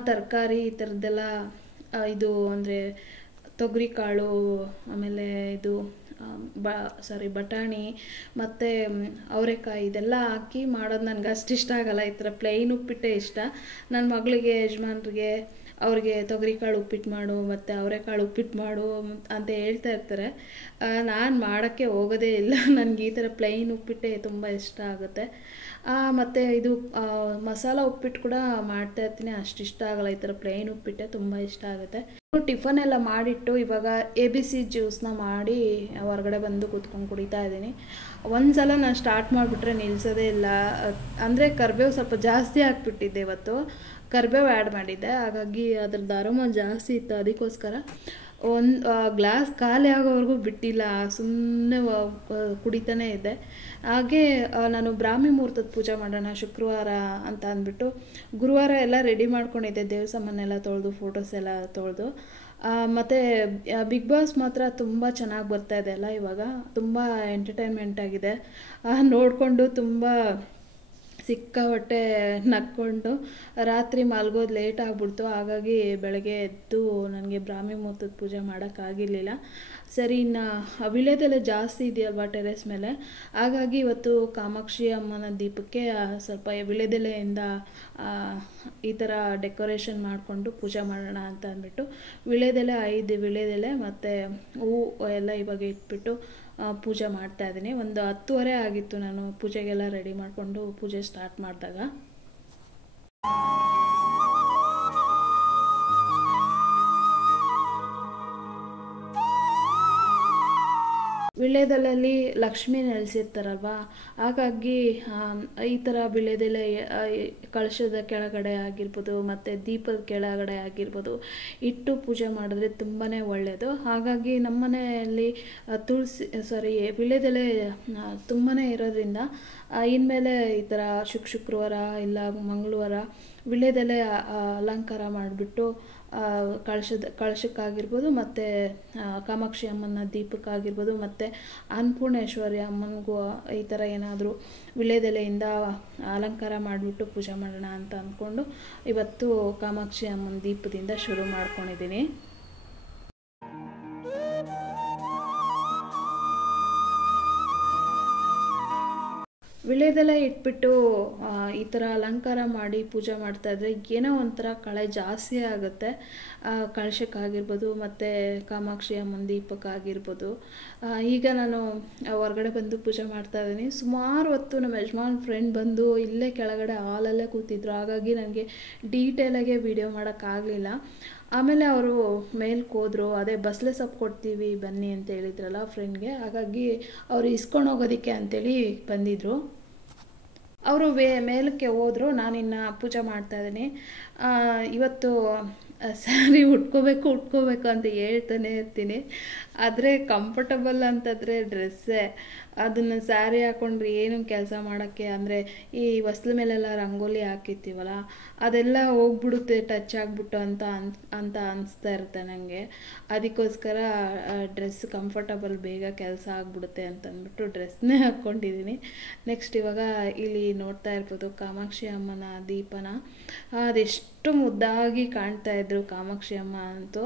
ತರಕಾರಿ ಈ ಥರದ್ದೆಲ್ಲ ಇದು ಅಂದರೆ ತೊಗರಿಕಾಳು, ಆಮೇಲೆ ಇದು ಬಟಾಣಿ ಮತ್ತು ಅವರೆಕಾಯಿ ಇದೆಲ್ಲ ಹಾಕಿ ಮಾಡೋದು ನನಗೆ ಅಷ್ಟು ಇಷ್ಟ ಆಗಲ್ಲ. ಈ ಥರ ಪ್ಲೈನ್ ಉಪ್ಪಿಟ್ಟೆ ಇಷ್ಟ. ನನ್ನ ಮಗಳಿಗೆ, ಯಜಮಾನ್ರಿಗೆ, ಅವ್ರಿಗೆ ತೊಗರಿಕಾಳು ಉಪ್ಪಿಟ್ಟು ಮಾಡು ಮತ್ತು ಅವರೆಕಾಳು ಉಪ್ಪಿಟ್ಟು ಮಾಡು ಅಂತ ಹೇಳ್ತಾ ಇರ್ತಾರೆ. ನಾನು ಮಾಡೋಕ್ಕೆ ಹೋಗೋದೇ ಇಲ್ಲ. ನನಗೆ ಈ ಥರ ಪ್ಲೈನ್ ಉಪ್ಪಿಟ್ಟೆ ತುಂಬ ಇಷ್ಟ ಆಗುತ್ತೆ. ಮತ್ತು ಇದು ಮಸಾಲ ಉಪ್ಪಿಟ್ಟು ಕೂಡ ಮಾಡ್ತಾಯಿರ್ತೀನಿ, ಅಷ್ಟು ಇಷ್ಟ ಆಗಲ್ಲ. ಈ ಥರ ಪ್ಲೈನ್ ಉಪ್ಪಿಟ್ಟೆ ತುಂಬ ಇಷ್ಟ ಆಗುತ್ತೆ. ಟಿಫನ್ ಎಲ್ಲ ಮಾಡಿಟ್ಟು ಇವಾಗ ABC ಜ್ಯೂಸನ್ನ ಮಾಡಿ ಹೊರಗಡೆ ಬಂದು ಕೂತ್ಕೊಂಡು ಕುಡಿತಾ ಇದ್ದೀನಿ. ಒಂದು ಸಲ ನಾನು ಸ್ಟಾರ್ಟ್ ಮಾಡಿಬಿಟ್ರೆ ನಿಲ್ಲಿಸೋದೇ ಇಲ್ಲ. ಅಂದರೆ ಕರಿಬೇವು ಸ್ವಲ್ಪ ಜಾಸ್ತಿ ಹಾಕ್ಬಿಟ್ಟಿದ್ದೆ ಇವತ್ತು, ಕರಿಬೇವು ಆ್ಯಡ್ ಮಾಡಿದ್ದೆ. ಹಾಗಾಗಿ ಅದ್ರದ್ದು ಅರೋಮ ಜಾಸ್ತಿ ಇತ್ತು. ಅದಕ್ಕೋಸ್ಕರ ಒಂದು ಗ್ಲಾಸ್ ಖಾಲಿ ಆಗೋವರೆಗೂ ಬಿಟ್ಟಿಲ್ಲ, ಸುಮ್ಮನೆ ಕುಡಿತಾನೇ ಇದ್ದೆ. ಹಾಗೆ ನಾನು ಬ್ರಾಹ್ಮಿ ಮುಹೂರ್ತದ ಪೂಜೆ ಮಾಡೋಣ ಶುಕ್ರವಾರ ಅಂತ ಅಂದ್ಬಿಟ್ಟು ಗುರುವಾರ ಎಲ್ಲ ರೆಡಿ ಮಾಡ್ಕೊಂಡಿದ್ದೆ. ದೇವ್ರ ಸಾಮಾನೆಲ್ಲ ತೊಳೆದು, ಫೋಟೋಸ್ ಎಲ್ಲ ತೊಳೆದು. ಮತ್ತು ಬಿಗ್ ಬಾಸ್ ಮಾತ್ರ ತುಂಬ ಚೆನ್ನಾಗಿ ಬರ್ತಾಯಿದೆ ಅಲ್ಲ ಇವಾಗ, ತುಂಬ ಎಂಟರ್ಟೈನ್ಮೆಂಟ್ ಆಗಿದೆ. ನೋಡಿಕೊಂಡು ತುಂಬ ಸಿಕ್ಕಾಪಟ್ಟೆ ನಕ್ಕೊಂಡು ರಾತ್ರಿ ಮಲ್ಗೋದು ಲೇಟ್ ಆಗಿಬಿಡ್ತು. ಹಾಗಾಗಿ ಬೆಳಗ್ಗೆ ಎದ್ದು ನನಗೆ ಬ್ರಾಹ್ಮಿ ಮುಹೂರ್ತದ ಪೂಜೆ ಮಾಡೋಕ್ಕಾಗಿರಲಿಲ್ಲ. ಸರಿ, ಇನ್ನು ವಿಳ್ಯದೆಲೆ ಜಾಸ್ತಿ ಇದೆಯಲ್ವಾ ಟೆರೆಸ್ ಮೇಲೆ, ಹಾಗಾಗಿ ಇವತ್ತು ಕಾಮಾಕ್ಷಿ ಅಮ್ಮನ ದೀಪಕ್ಕೆ ಸ್ವಲ್ಪ ವಿಳ್ಯದೆಲೆಯಿಂದ ಈ ಥರ ಡೆಕೋರೇಷನ್ ಮಾಡಿಕೊಂಡು ಪೂಜೆ ಮಾಡೋಣ ಅಂತ ಅಂದ್ಬಿಟ್ಟು 5 ವಿಳ್ಯದೆಲೆ ಮತ್ತು ಹೂವು ಎಲ್ಲ ಇವಾಗ ಇಟ್ಬಿಟ್ಟು ಪೂಜೆ ಮಾಡ್ತಾಯಿದ್ದೀನಿ. ಒಂದು 10:30 ಆಗಿತ್ತು ನಾನು ಪೂಜೆಗೆಲ್ಲ ರೆಡಿ ಮಾಡಿಕೊಂಡು ಪೂಜೆ ಸ್ಟಾರ್ಟ್ ಮಾಡಿದಾಗ. ವಿಳ್ಯದೆಲೆಯಲ್ಲಿ ಲಕ್ಷ್ಮಿ ನೆಲೆಸಿರ್ತಾರಲ್ವ, ಹಾಗಾಗಿ ಈ ಥರ ವಿಳ್ಯದೆಲೆ ಕಳಶದ ಕೆಳಗಡೆ ಆಗಿರ್ಬೋದು ಮತ್ತು ದೀಪದ ಕೆಳಗಡೆ ಆಗಿರ್ಬೋದು ಇಟ್ಟು ಪೂಜೆ ಮಾಡಿದ್ರೆ ತುಂಬಾ ಒಳ್ಳೆಯದು. ಹಾಗಾಗಿ ನಮ್ಮ ಮನೆಯಲ್ಲಿ ವಿಳ್ಯದೆಲೆ ತುಂಬಾ ಇರೋದ್ರಿಂದ ಇನ್ಮೇಲೆ ಈ ಥರ ಶುಕ್ರವಾರ ಇಲ್ಲ ಮಂಗಳವಾರ ವಿಳ್ಯದೆಲೆ ಅಲಂಕಾರ ಮಾಡಿಬಿಟ್ಟು ಕಳಶಕ್ಕಾಗಿರ್ಬೋದು ಮತ್ತು ಕಾಮಾಕ್ಷಿ ಅಮ್ಮನ ದೀಪಕ್ಕಾಗಿರ್ಬೋದು ಮತ್ತು ಅನ್ನಪೂರ್ಣೇಶ್ವರಿ ಅಮ್ಮನಿಗೂ ಈ ಥರ ಏನಾದರೂ ವಿಳ್ಯದೆಲೆಯಿಂದ ಅಲಂಕಾರ ಮಾಡಿಬಿಟ್ಟು ಪೂಜೆ ಮಾಡೋಣ ಅಂತ ಅಂದ್ಕೊಂಡು ಇವತ್ತು ಕಾಮಾಕ್ಷಿ ಅಮ್ಮನ ದೀಪದಿಂದ ಶುರು ಮಾಡ್ಕೊಂಡಿದ್ದೀನಿ. ವಿಳ್ಯದೆಲೆ ಇಟ್ಬಿಟ್ಟು ಈ ಥರ ಅಲಂಕಾರ ಮಾಡಿ ಪೂಜೆ ಮಾಡ್ತಾಯಿದ್ರೆ ಏನೋ ಒಂಥರ ಕಳೆ ಜಾಸ್ತಿ ಆಗುತ್ತೆ. ಕಳಶಕ್ಕಾಗಿರ್ಬೋದು ಮತ್ತು ಕಾಮಾಕ್ಷಿ ಅಮ್ಮನ ದೀಪಕ್ಕಾಗಿರ್ಬೋದು. ಈಗ ನಾನು ಹೊರಗಡೆ ಬಂದು ಪೂಜೆ ಮಾಡ್ತಾಯಿದ್ದೀನಿ. ಸುಮಾರು ಹೊತ್ತು ನಮ್ಮ ಯಜಮಾನ್ ಫ್ರೆಂಡ್ ಬಂದು ಇಲ್ಲೇ ಕೆಳಗಡೆ ಹಾಲಲ್ಲೇ ಕೂತಿದ್ರು. ಹಾಗಾಗಿ ನನಗೆ ಡೀಟೇಲಾಗೆ ವೀಡಿಯೋ ಮಾಡೋಕ್ಕಾಗಲಿಲ್ಲ. ಆಮೇಲೆ ಅವರು ಮೇಲ್ಗೆ ಹೋದ್ರು. ಅದೇ ಬಸಳೆ ಸೊಪ್ಪು ಕೊಡ್ತೀವಿ ಬನ್ನಿ ಅಂತ ಹೇಳಿದ್ರಲ್ಲ ಫ್ರೆಂಡ್ಗೆ, ಹಾಗಾಗಿ ಅವರು ಇಸ್ಕೊಂಡು ಹೋಗೋದಕ್ಕೆ ಅಂತೇಳಿ ಬಂದಿದ್ದರು. ಅವರು ಮೇಲಕ್ಕೆ ಹೋದರು. ನಾನಿನ್ನು ಪೂಜೆ ಮಾಡ್ತಾಯಿದ್ದೀನಿ. ಇವತ್ತು ಸ್ಯಾರಿ ಉಟ್ಕೋಬೇಕು ಅಂತ ಹೇಳ್ತಾನೆ ಇರ್ತೀನಿ. ಆದರೆ ಕಂಫರ್ಟಬಲ್ ಅಂತಂದರೆ ಡ್ರೆಸ್ಸೇ. ಅದನ್ನು ಸ್ಯಾರಿ ಹಾಕ್ಕೊಂಡ್ರೆ ಏನು ಕೆಲಸ ಮಾಡೋಕ್ಕೆ, ಅಂದರೆ ಈ ಹೊಸ್ಲ ಮೇಲೆಲ್ಲ ರಂಗೋಲಿ ಹಾಕಿರ್ತೀವಲ್ಲ ಅದೆಲ್ಲ ಹೋಗ್ಬಿಡುತ್ತೆ ಟಚ್ ಆಗಿಬಿಟ್ಟು ಅಂತ ಅನಿಸ್ತಾ ಇರುತ್ತೆ ನನಗೆ. ಅದಕ್ಕೋಸ್ಕರ ಡ್ರೆಸ್ ಕಂಫರ್ಟಬಲ್ ಬೇಗ ಕೆಲಸ ಆಗಿಬಿಡುತ್ತೆ ಅಂತ ಅಂದ್ಬಿಟ್ಟು ಡ್ರೆಸ್ನೇ ಹಾಕ್ಕೊಂಡಿದ್ದೀನಿ. ನೆಕ್ಸ್ಟ್ ಇವಾಗ ಇಲ್ಲಿ ನೋಡ್ತಾ ಇರ್ಬೋದು ಕಾಮಾಕ್ಷಿ ಅಮ್ಮನ ದೀಪನ. ಅದೆಷ್ಟು ಮುದ್ದಾಗಿ ಕಾಣ್ತಾಯಿದ್ರು ಕಾಮಾಕ್ಷಿ ಅಮ್ಮ ಅಂತೂ.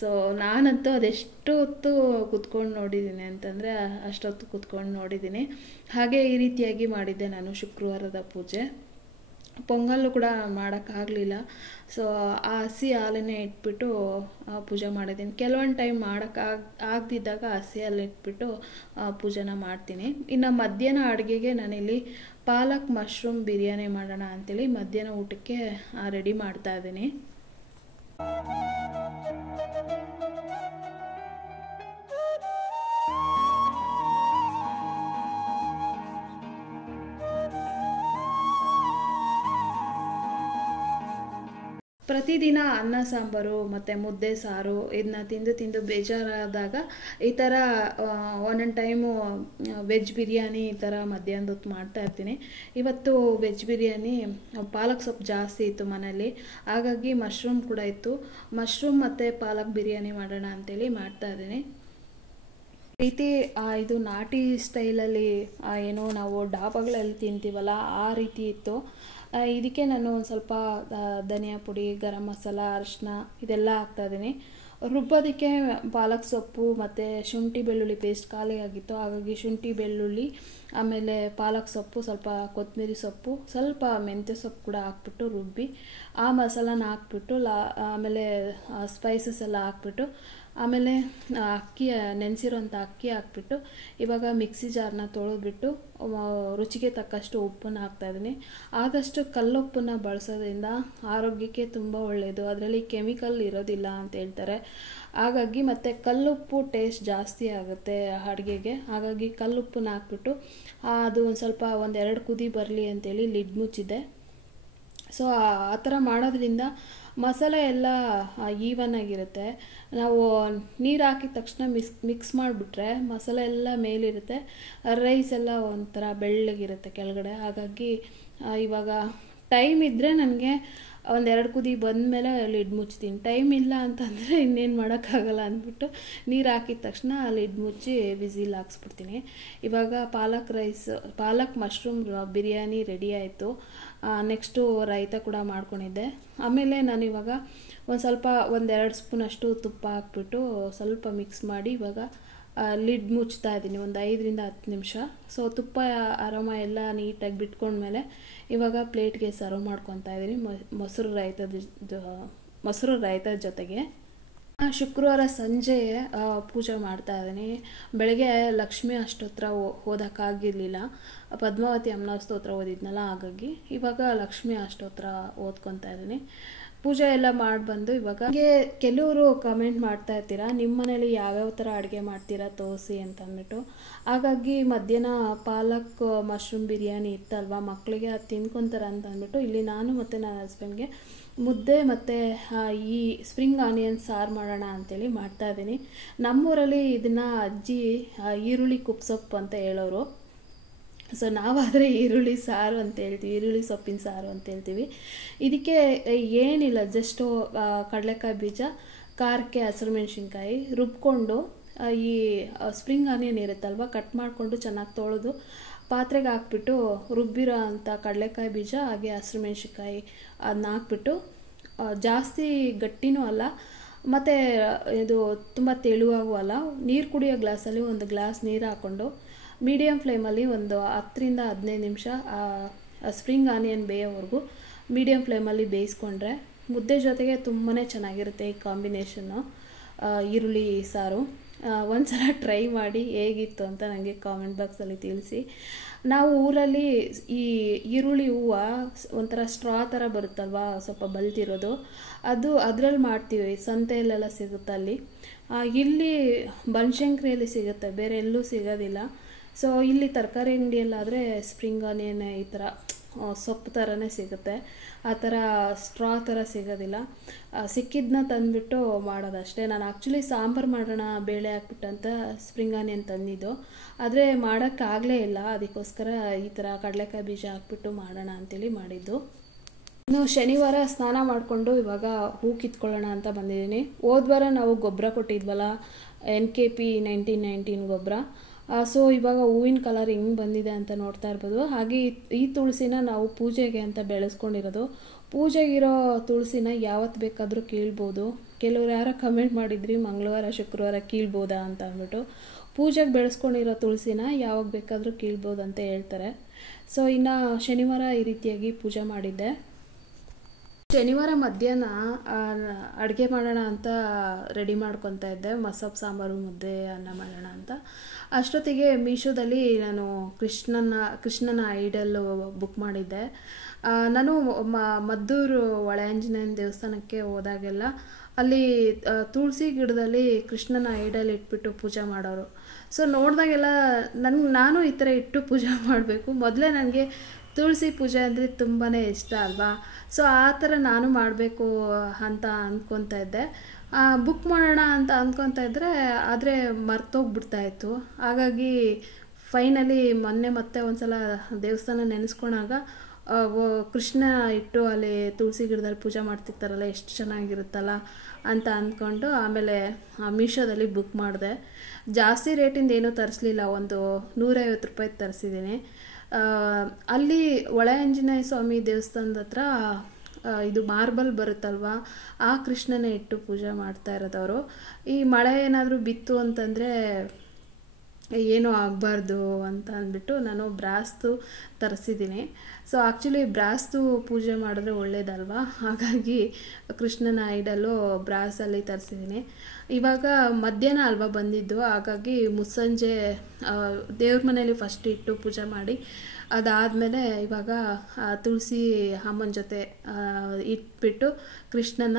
ಸೊ ನಾನಂತೂ ಅದೆಷ್ಟು ಹೊತ್ತು ಕುತ್ಕೊಂಡು ನೋಡಿದ್ದೀನಿ ಅಂತಂದರೆ ಅಷ್ಟೊತ್ತು ಕುತ್ಕೊಂಡು ನೋಡಿದ್ದೀನಿ. ಹಾಗೆ ಈ ರೀತಿಯಾಗಿ ಮಾಡಿದ್ದೆ ನಾನು ಶುಕ್ರವಾರದ ಪೂಜೆ. ಪೊಂಗಲ್ಲು ಕೂಡ ಮಾಡೋಕ್ಕಾಗಲಿಲ್ಲ. ಸೊ ಆ ಹಸಿ ಹಾಲನ್ನೇ ಇಟ್ಬಿಟ್ಟು ಪೂಜೆ ಮಾಡಿದ್ದೀನಿ. ಕೆಲವೊಂದು ಟೈಮ್ ಆಗದಿದ್ದಾಗ ಹಸಿ ಹಾಲು ಇಟ್ಬಿಟ್ಟು ಪೂಜೆನ ಮಾಡ್ತೀನಿ. ಇನ್ನು ಮಧ್ಯಾಹ್ನ ಅಡುಗೆಗೆ ನಾನಿಲ್ಲಿ ಪಾಲಕ್ ಮಶ್ರೂಮ್ ಬಿರಿಯಾನಿ ಮಾಡೋಣ ಅಂಥೇಳಿ ಮಧ್ಯಾಹ್ನ ಊಟಕ್ಕೆ ರೆಡಿ ಮಾಡ್ತಾಯಿದ್ದೀನಿ. ಪ್ರತಿದಿನ ಅನ್ನ ಸಾಂಬಾರು ಮತ್ತು ಮುದ್ದೆ ಸಾರು ಇದನ್ನ ತಿಂದು ತಿಂದು ಬೇಜಾರಾದಾಗ ಈ ಥರ ಒಂದೊಂದು ಟೈಮು ವೆಜ್ ಬಿರಿಯಾನಿ ಈ ಥರ ಮಧ್ಯಾಹ್ನದ ಹೊತ್ತು ಮಾಡ್ತಾಯಿರ್ತೀನಿ. ಇವತ್ತು ವೆಜ್ ಬಿರಿಯಾನಿ ಪಾಲಕ್ ಸೊಪ್ಪು ಜಾಸ್ತಿ ಇತ್ತು ಮನೇಲಿ, ಹಾಗಾಗಿ ಮಶ್ರೂಮ್ ಕೂಡ ಇತ್ತು. ಮಶ್ರೂಮ್ ಮತ್ತು ಪಾಲಕ್ ಬಿರಿಯಾನಿ ಮಾಡೋಣ ಅಂತೇಳಿ ಮಾಡ್ತಾಯಿದ್ದೀನಿ. ರೀತಿ ಇದು ನಾಟಿ ಸ್ಟೈಲಲ್ಲಿ ಏನೋ ನಾವು ಡಾಬಾಗಳಲ್ಲಿ ತಿಂತೀವಲ್ಲ ಆ ರೀತಿ ಇತ್ತು. ಇದಕ್ಕೆ ನಾನು ಒಂದು ಸ್ವಲ್ಪ ಧನಿಯಾ ಪುಡಿ, ಗರಂ ಮಸಾಲ, ಅರಿಶಿನ ಇದೆಲ್ಲ ಹಾಕ್ತಾಯಿದ್ದೀನಿ. ರುಬ್ಬೋದಕ್ಕೆ ಪಾಲಕ್ ಸೊಪ್ಪು ಮತ್ತು ಶುಂಠಿ ಬೆಳ್ಳುಳ್ಳಿ ಪೇಸ್ಟ್ ಖಾಲಿ ಆಗಿತ್ತು, ಹಾಗಾಗಿ ಶುಂಠಿ ಬೆಳ್ಳುಳ್ಳಿ ಆಮೇಲೆ ಪಾಲಕ್ ಸೊಪ್ಪು, ಸ್ವಲ್ಪ ಕೊತ್ತಂಬರಿ ಸೊಪ್ಪು, ಸ್ವಲ್ಪ ಮೆಂತ್ಯ ಸೊಪ್ಪು ಕೂಡ ಹಾಕ್ಬಿಟ್ಟು ರುಬ್ಬಿ ಆ ಮಸಾಲಾನ ಹಾಕ್ಬಿಟ್ಟು ಆಮೇಲೆ ಸ್ಪೈಸಸ್ ಎಲ್ಲ ಹಾಕ್ಬಿಟ್ಟು ಆಮೇಲೆ ಅಕ್ಕಿ ನೆನೆಸಿರೋಂಥ ಅಕ್ಕಿ ಹಾಕ್ಬಿಟ್ಟು ಇವಾಗ ಮಿಕ್ಸಿ ಜಾರನ್ನ ತೊಳೆದ್ಬಿಟ್ಟು ರುಚಿಗೆ ತಕ್ಕಷ್ಟು ಉಪ್ಪನ್ನು ಹಾಕ್ತಾಯಿದ್ದೀನಿ. ಆದಷ್ಟು ಕಲ್ಲುಪ್ಪನ್ನು ಬಳಸೋದ್ರಿಂದ ಆರೋಗ್ಯಕ್ಕೆ ತುಂಬ ಒಳ್ಳೆಯದು, ಅದರಲ್ಲಿ ಕೆಮಿಕಲ್ ಇರೋದಿಲ್ಲ ಅಂತ ಹೇಳ್ತಾರೆ. ಹಾಗಾಗಿ ಮತ್ತು ಕಲ್ಲುಪ್ಪು ಟೇಸ್ಟ್ ಜಾಸ್ತಿ ಆಗುತ್ತೆ ಅಡುಗೆಗೆ, ಹಾಗಾಗಿ ಕಲ್ಲುಪ್ಪನ್ನ ಹಾಕ್ಬಿಟ್ಟು ಅದು ಒಂದು ಸ್ವಲ್ಪ 1-2 ಕುದಿ ಬರಲಿ ಅಂತೇಳಿ ಲಿಡ್ ಮುಚ್ಚಿದ್ದೆ. ಸೊ ಆ ಥರ ಮಾಡೋದ್ರಿಂದ ಮಸಾಲೆ ಎಲ್ಲ ಈವನ್ ಆಗಿರುತ್ತೆ. ನಾವು ನೀರು ಹಾಕಿದ ತಕ್ಷಣ ಮಿಕ್ಸ್ ಮಾಡಿಬಿಟ್ರೆ ಮಸಾಲೆ ಎಲ್ಲ ಮೇಲಿರುತ್ತೆ, ರೈಸ್ ಎಲ್ಲ ಒಂಥರ ಬೆಳ್ಳಗಿರುತ್ತೆ ಕೆಳಗಡೆ. ಹಾಗಾಗಿ ಇವಾಗ ಟೈಮ್ ಇದ್ದರೆ ನನಗೆ 1-2 ಕುದಿ ಬಂದಮೇಲೆ ಲಿಡ್ ಮುಚ್ತೀನಿ. ಟೈಮ್ ಇಲ್ಲ ಅಂತಂದರೆ ಇನ್ನೇನು ಮಾಡೋಕ್ಕಾಗಲ್ಲ ಅಂದ್ಬಿಟ್ಟು ನೀರು ಹಾಕಿದ ತಕ್ಷಣ ಲಿಡ್ ಮುಚ್ಚಿ ವಿಸಿಲ್ ಹಾಕ್ಸ್ಬಿಡ್ತೀನಿ. ಇವಾಗ ಪಾಲಕ್ ಮಶ್ರೂಮ್ ಬಿರಿಯಾನಿ ರೆಡಿ ಆಯಿತು. ನೆಕ್ಸ್ಟು ರಾಯ್ತ ಕೂಡ ಮಾಡ್ಕೊಂಡಿದ್ದೆ. ಆಮೇಲೆ ನಾನು ಇವಾಗ ಒಂದು ಸ್ವಲ್ಪ 1-2 ಸ್ಪೂನಷ್ಟು ತುಪ್ಪ ಹಾಕ್ಬಿಟ್ಟು ಸ್ವಲ್ಪ ಮಿಕ್ಸ್ ಮಾಡಿ ಇವಾಗ ಲಿಡ್ ಮುಚ್ತಾ ಇದ್ದೀನಿ ಒಂದು 5-10 ನಿಮಿಷ. ಸೊ ತುಪ್ಪ ಅರೋಮ ಎಲ್ಲ ನೀಟಾಗಿ ಬಿಟ್ಕೊಂಡ್ಮೇಲೆ ಇವಾಗ ಪ್ಲೇಟ್ಗೆ ಸರ್ವ್ ಮಾಡ್ಕೊತಾ ಇದ್ದೀನಿ ಮೊಸರು ರಾಯ್ತದ ಜೊತೆಗೆ. ಶುಕ್ರವಾರ ಸಂಜೆ ಪೂಜೆ ಮಾಡ್ತಾ ಇದ್ದೀನಿ. ಬೆಳಗ್ಗೆ ಲಕ್ಷ್ಮೀ ಅಷ್ಟೋತ್ರ ಓದೋಕ್ಕಾಗಿರಲಿಲ್ಲ, ಪದ್ಮಾವತಿ ಅಮ್ಮನ ಸ್ತೋತ್ರ ಓದಿದ್ನಲ್ಲ, ಹಾಗಾಗಿ ಇವಾಗ ಲಕ್ಷ್ಮೀ ಅಷ್ಟೋತ್ರ ಓದ್ಕೊತಾ ಇದ್ದೀನಿ. ಪೂಜೆ ಎಲ್ಲ ಮಾಡಿ ಬಂದು ಇವಾಗ ಕೆಲವರು ಕಮೆಂಟ್ ಮಾಡ್ತಾ ಇರ್ತೀರಾ, ನಿಮ್ಮ ಮನೇಲಿ ಯಾವ್ಯಾವ ಥರ ಅಡುಗೆ ಮಾಡ್ತೀರಾ ತೋರಿಸಿ ಅಂತ ಅಂದ್ಬಿಟ್ಟು. ಹಾಗಾಗಿ ಮಧ್ಯಾಹ್ನ ಪಾಲಕ್ ಮಶ್ರೂಮ್ ಬಿರಿಯಾನಿ ಇತ್ತಲ್ವ, ಮಕ್ಕಳಿಗೆ ಅದು ತಿನ್ಕೊತಾರೆ ಅಂತ ಅಂದ್ಬಿಟ್ಟು ಇಲ್ಲಿ ನಾನು ಮತ್ತು ನನ್ನ ಹಸ್ಬೆಂಡ್ಗೆ ಮುದ್ದೆ ಮತ್ತು ಈ ಸ್ಪ್ರಿಂಗ್ ಆನಿಯನ್ ಸಾರು ಮಾಡೋಣ ಅಂಥೇಳಿ ಮಾಡ್ತಾಯಿದ್ದೀನಿ. ನಮ್ಮೂರಲ್ಲಿ ಇದನ್ನು ಅಜ್ಜಿ ಈರುಳ್ಳಿ ಕುಪ್ಸೊಪ್ಪು ಅಂತ ಹೇಳೋರು. ಸೊ ನಾವಾದರೆ ಈರುಳ್ಳಿ ಸಾರು ಅಂತ ಹೇಳ್ತೀವಿ, ಈರುಳ್ಳಿ ಸೊಪ್ಪಿನ ಸಾರು ಅಂತ ಹೇಳ್ತೀವಿ. ಇದಕ್ಕೆ ಏನಿಲ್ಲ, ಜಸ್ಟು ಕಡಲೆಕಾಯಿ ಬೀಜ, ಖಾರಕ್ಕೆ ಹಸಿರು ಮೆಣಸಿನ್ಕಾಯಿ ರುಬ್ಕೊಂಡು ಈ ಸ್ಪ್ರಿಂಗ್ ಆನಿಯನ್ ಇರುತ್ತಲ್ವ ಕಟ್ ಮಾಡಿಕೊಂಡು ಚೆನ್ನಾಗಿ ತೊಳೆದು ಪಾತ್ರೆಗೆ ಹಾಕ್ಬಿಟ್ಟು ರುಬ್ಬಿರೋ ಅಂಥ ಕಡಲೆಕಾಯಿ ಬೀಜ ಹಾಗೆ ಹಸಿರು ಮೆಣಸಿನ್ಕಾಯಿ ಅದನ್ನ ಹಾಕ್ಬಿಟ್ಟು ಜಾಸ್ತಿ ಗಟ್ಟಿನೂ ಅಲ್ಲ ಮತ್ತು ಇದು ತುಂಬ ತೆಳುವಾಗೂ ಅಲ್ಲ, ನೀರು ಕುಡಿಯೋ ಗ್ಲಾಸಲ್ಲಿ 1 ಗ್ಲಾಸ್ ನೀರು ಹಾಕ್ಕೊಂಡು ಮೀಡಿಯಮ್ ಫ್ಲೇಮಲ್ಲಿ ಒಂದು 10-15 ನಿಮಿಷ ಸ್ಪ್ರಿಂಗ್ ಆನಿಯನ್ ಬೇಯೋವರೆಗೂ ಮೀಡಿಯಮ್ ಫ್ಲೇಮಲ್ಲಿ ಬೇಯಿಸ್ಕೊಂಡ್ರೆ ಮುದ್ದೆ ಜೊತೆಗೆ ತುಂಬಾ ಚೆನ್ನಾಗಿರುತ್ತೆ ಈ ಕಾಂಬಿನೇಷನ್ನು ಈರುಳ್ಳಿ ಸಾರು. ಒಂದ್ಸಲ ಟ್ರೈ ಮಾಡಿ ಹೇಗಿತ್ತು ಅಂತ ನನಗೆ ಕಾಮೆಂಟ್ ಬಾಕ್ಸಲ್ಲಿ ತಿಳಿಸಿ. ನಾವು ಊರಲ್ಲಿ ಈ ಈರುಳ್ಳಿ ಹೂವು ಒಂಥರ ಸ್ಟ್ರಾ ಥರ ಬರುತ್ತಲ್ವ, ಸ್ವಲ್ಪ ಬಲ್ತಿರೋದು, ಅದರಲ್ಲಿ ಮಾಡ್ತೀವಿ, ಸಂತೆಯಲ್ಲೆಲ್ಲ ಸಿಗುತ್ತೆ ಅಲ್ಲಿ. ಇಲ್ಲಿ ಬನಶಂಕರಿಯಲ್ಲಿ ಸಿಗುತ್ತೆ, ಬೇರೆ ಎಲ್ಲೂ ಸಿಗೋದಿಲ್ಲ. ಸೊ ಇಲ್ಲಿ ತರಕಾರಿ ಅಂಗಡಿಯಲ್ಲಾದರೆ ಸ್ಪ್ರಿಂಗ್ ಆನಿಯನ್ ಈ ಥರ ಸೊಪ್ಪು ಥರನೇ ಸಿಗುತ್ತೆ, ಆ ಥರ ಸ್ಟ್ರಾ ಥರ ಸಿಗೋದಿಲ್ಲ. ಸಿಕ್ಕಿದ್ದನ್ನ ತಂದುಬಿಟ್ಟು ಮಾಡೋದಷ್ಟೇ. ನಾನು ಆ್ಯಕ್ಚುಲಿ ಸಾಂಬಾರು ಮಾಡೋಣ ಬೇಳೆ ಹಾಕ್ಬಿಟ್ಟಂತ ಸ್ಪ್ರಿಂಗ್ ಆನಿಯನ್ ತಂದಿದ್ದು, ಆದರೆ ಮಾಡೋಕ್ಕಾಗಲೇ ಇಲ್ಲ, ಅದಕ್ಕೋಸ್ಕರ ಈ ಥರ ಕಡಲೆಕಾಯಿ ಬೀಜ ಹಾಕ್ಬಿಟ್ಟು ಮಾಡೋಣ ಅಂಥೇಳಿ ಮಾಡಿದ್ದು. ಇನ್ನು ಶನಿವಾರ ಸ್ನಾನ ಮಾಡಿಕೊಂಡು ಇವಾಗ ಹೂ ಕಿತ್ಕೊಳ್ಳೋಣ ಅಂತ ಬಂದಿದ್ದೀನಿ. ಹೋದ್ವಾರ ನಾವು ಗೊಬ್ಬರ ಕೊಟ್ಟಿದ್ವಲ್ಲ, NKP 1919 ಗೊಬ್ಬರ. ಸೊ ಇವಾಗ ಹೂವಿನ ಕಲರ್ ಹೆಂಗೆ ಬಂದಿದೆ ಅಂತ ನೋಡ್ತಾ ಇರ್ಬೋದು. ಹಾಗೆ ಈ ತುಳಸಿನ ನಾವು ಪೂಜೆಗೆ ಅಂತ ಬೆಳೆಸ್ಕೊಂಡಿರೋದು. ಪೂಜೆಗಿರೋ ತುಳಸಿನ ಯಾವತ್ತು ಬೇಕಾದರೂ ಕೀಳ್ಬೋದು. ಕೆಲವ್ರು ಯಾರೋ ಕಮೆಂಟ್ ಮಾಡಿದ್ರಿ ಮಂಗಳವಾರ ಶುಕ್ರವಾರ ಕೀಳ್ಬೋದಾ ಅಂತ ಅಂದ್ಬಿಟ್ಟು. ಪೂಜೆಗೆ ಬೆಳೆಸ್ಕೊಂಡಿರೋ ತುಳಸಿನ ಯಾವಾಗ ಬೇಕಾದರೂ ಕೀಳ್ಬೋದು ಅಂತ ಹೇಳ್ತಾರೆ. ಸೊ ಇನ್ನು ಶನಿವಾರ ಈ ರೀತಿಯಾಗಿ ಪೂಜೆ ಮಾಡಿದ್ದೆ. ಶನಿವಾರ ಮಧ್ಯಾಹ್ನ ಅಡುಗೆ ಮಾಡೋಣ ಅಂತ ರೆಡಿ ಮಾಡ್ಕೊತಾ ಇದ್ದೆ, ಮಸೊಪ್ಪು ಸಾಂಬಾರು ಮುದ್ದೆ ಅನ್ನ ಮಾಡೋಣ ಅಂತ. ಅಷ್ಟೊತ್ತಿಗೆ ಮೀಶೋದಲ್ಲಿ ನಾನು ಕೃಷ್ಣನ ಐಡಲ್ಲು ಬುಕ್ ಮಾಡಿದ್ದೆ. ನಾನು ಮದ್ದೂರು ಹೊಳೆಆಂಜನೇಯನ ದೇವಸ್ಥಾನಕ್ಕೆ ಹೋದಾಗೆಲ್ಲ ಅಲ್ಲಿ ತುಳಸಿ ಗಿಡದಲ್ಲಿ ಕೃಷ್ಣನ ಐಡಲ್ ಇಟ್ಬಿಟ್ಟು ಪೂಜೆ ಮಾಡೋರು. ಸೊ ನೋಡಿದಾಗೆಲ್ಲ ನಾನು ಈ ಥರ ಇಟ್ಟು ಪೂಜೆ ಮಾಡಬೇಕು. ಮೊದಲೇ ನನಗೆ ತುಳಸಿ ಪೂಜೆ ಅಂದರೆ ತುಂಬಾ ಇಷ್ಟ ಅಲ್ವಾ. ಸೊ ಆ ಥರ ನಾನು ಮಾಡಬೇಕು ಅಂತ ಅಂದ್ಕೊತಾ ಇದ್ದೆ. ಬುಕ್ ಮಾಡೋಣ ಅಂತ ಅಂದ್ಕೊತಾ ಇದ್ದರೆ ಆದರೆ ಮರ್ತೋಗ್ಬಿಡ್ತಾಯಿತ್ತು. ಹಾಗಾಗಿ ಫೈನಲಿ ಮೊನ್ನೆ ಮತ್ತೆ ಒಂದು ಸಲ ದೇವಸ್ಥಾನ ನೆನೆಸ್ಕೊಳಾಗ ಕೃಷ್ಣ ಇಟ್ಟು ಅಲ್ಲಿ ತುಳಸಿ ಗಿಡದಲ್ಲಿ ಪೂಜೆ ಮಾಡ್ತಿರ್ತಾರಲ್ಲ, ಎಷ್ಟು ಚೆನ್ನಾಗಿರುತ್ತಲ್ಲ ಅಂತ ಅಂದ್ಕೊಂಡು ಆಮೇಲೆ ಮೀಶೋದಲ್ಲಿ ಬುಕ್ ಮಾಡಿದೆ. ಜಾಸ್ತಿ ರೇಟಿಂದ ಏನೂ ತರಿಸ್ಲಿಲ್ಲ, ಒಂದು 150 ರೂಪಾಯಿ ತರಿಸಿದ್ದೀನಿ. ಅಲ್ಲಿ ಹೊಳೆ ಆಂಜನೇಯ ಸ್ವಾಮಿ ದೇವಸ್ಥಾನದ ಹತ್ರ ಇದು ಮಾರ್ಬಲ್ ಬರುತ್ತಲ್ವ, ಆ ಕೃಷ್ಣನೇ ಇಟ್ಟು ಪೂಜೆ ಮಾಡ್ತಾ ಇರೋದವರು. ಈ ಮಳೆ ಏನಾದರೂ ಬಿತ್ತು ಅಂತಂದರೆ ಏನೂ ಆಗಬಾರ್ದು ಅಂತ ಅಂದ್ಬಿಟ್ಟು ನಾನು ಬ್ರಾಸ್ದು ತರಿಸಿದ್ದೀನಿ. ಸೊ ಆ್ಯಕ್ಚುಲಿ ಬ್ರಾಸ್ದು ಪೂಜೆ ಮಾಡಿದ್ರೆ ಒಳ್ಳೇದಲ್ವಾ, ಹಾಗಾಗಿ ಕೃಷ್ಣನ ಐಡಲ್ಲು ಬ್ರಾಸಲ್ಲಿ ತರಿಸಿದ್ದೀನಿ. ಇವಾಗ ಮಧ್ಯಾಹ್ನ ಅಲ್ವಾ ಬಂದಿದ್ದು, ಹಾಗಾಗಿ ಮುಸ್ಸಂಜೆ ದೇವ್ರ ಮನೇಲಿ ಫಸ್ಟ್ ಇಟ್ಟು ಪೂಜೆ ಮಾಡಿ ಅದಾದಮೇಲೆ ಇವಾಗ ತುಳಸಿ ಅಮ್ಮನ ಜೊತೆ ಇಟ್ಬಿಟ್ಟು ಕೃಷ್ಣನ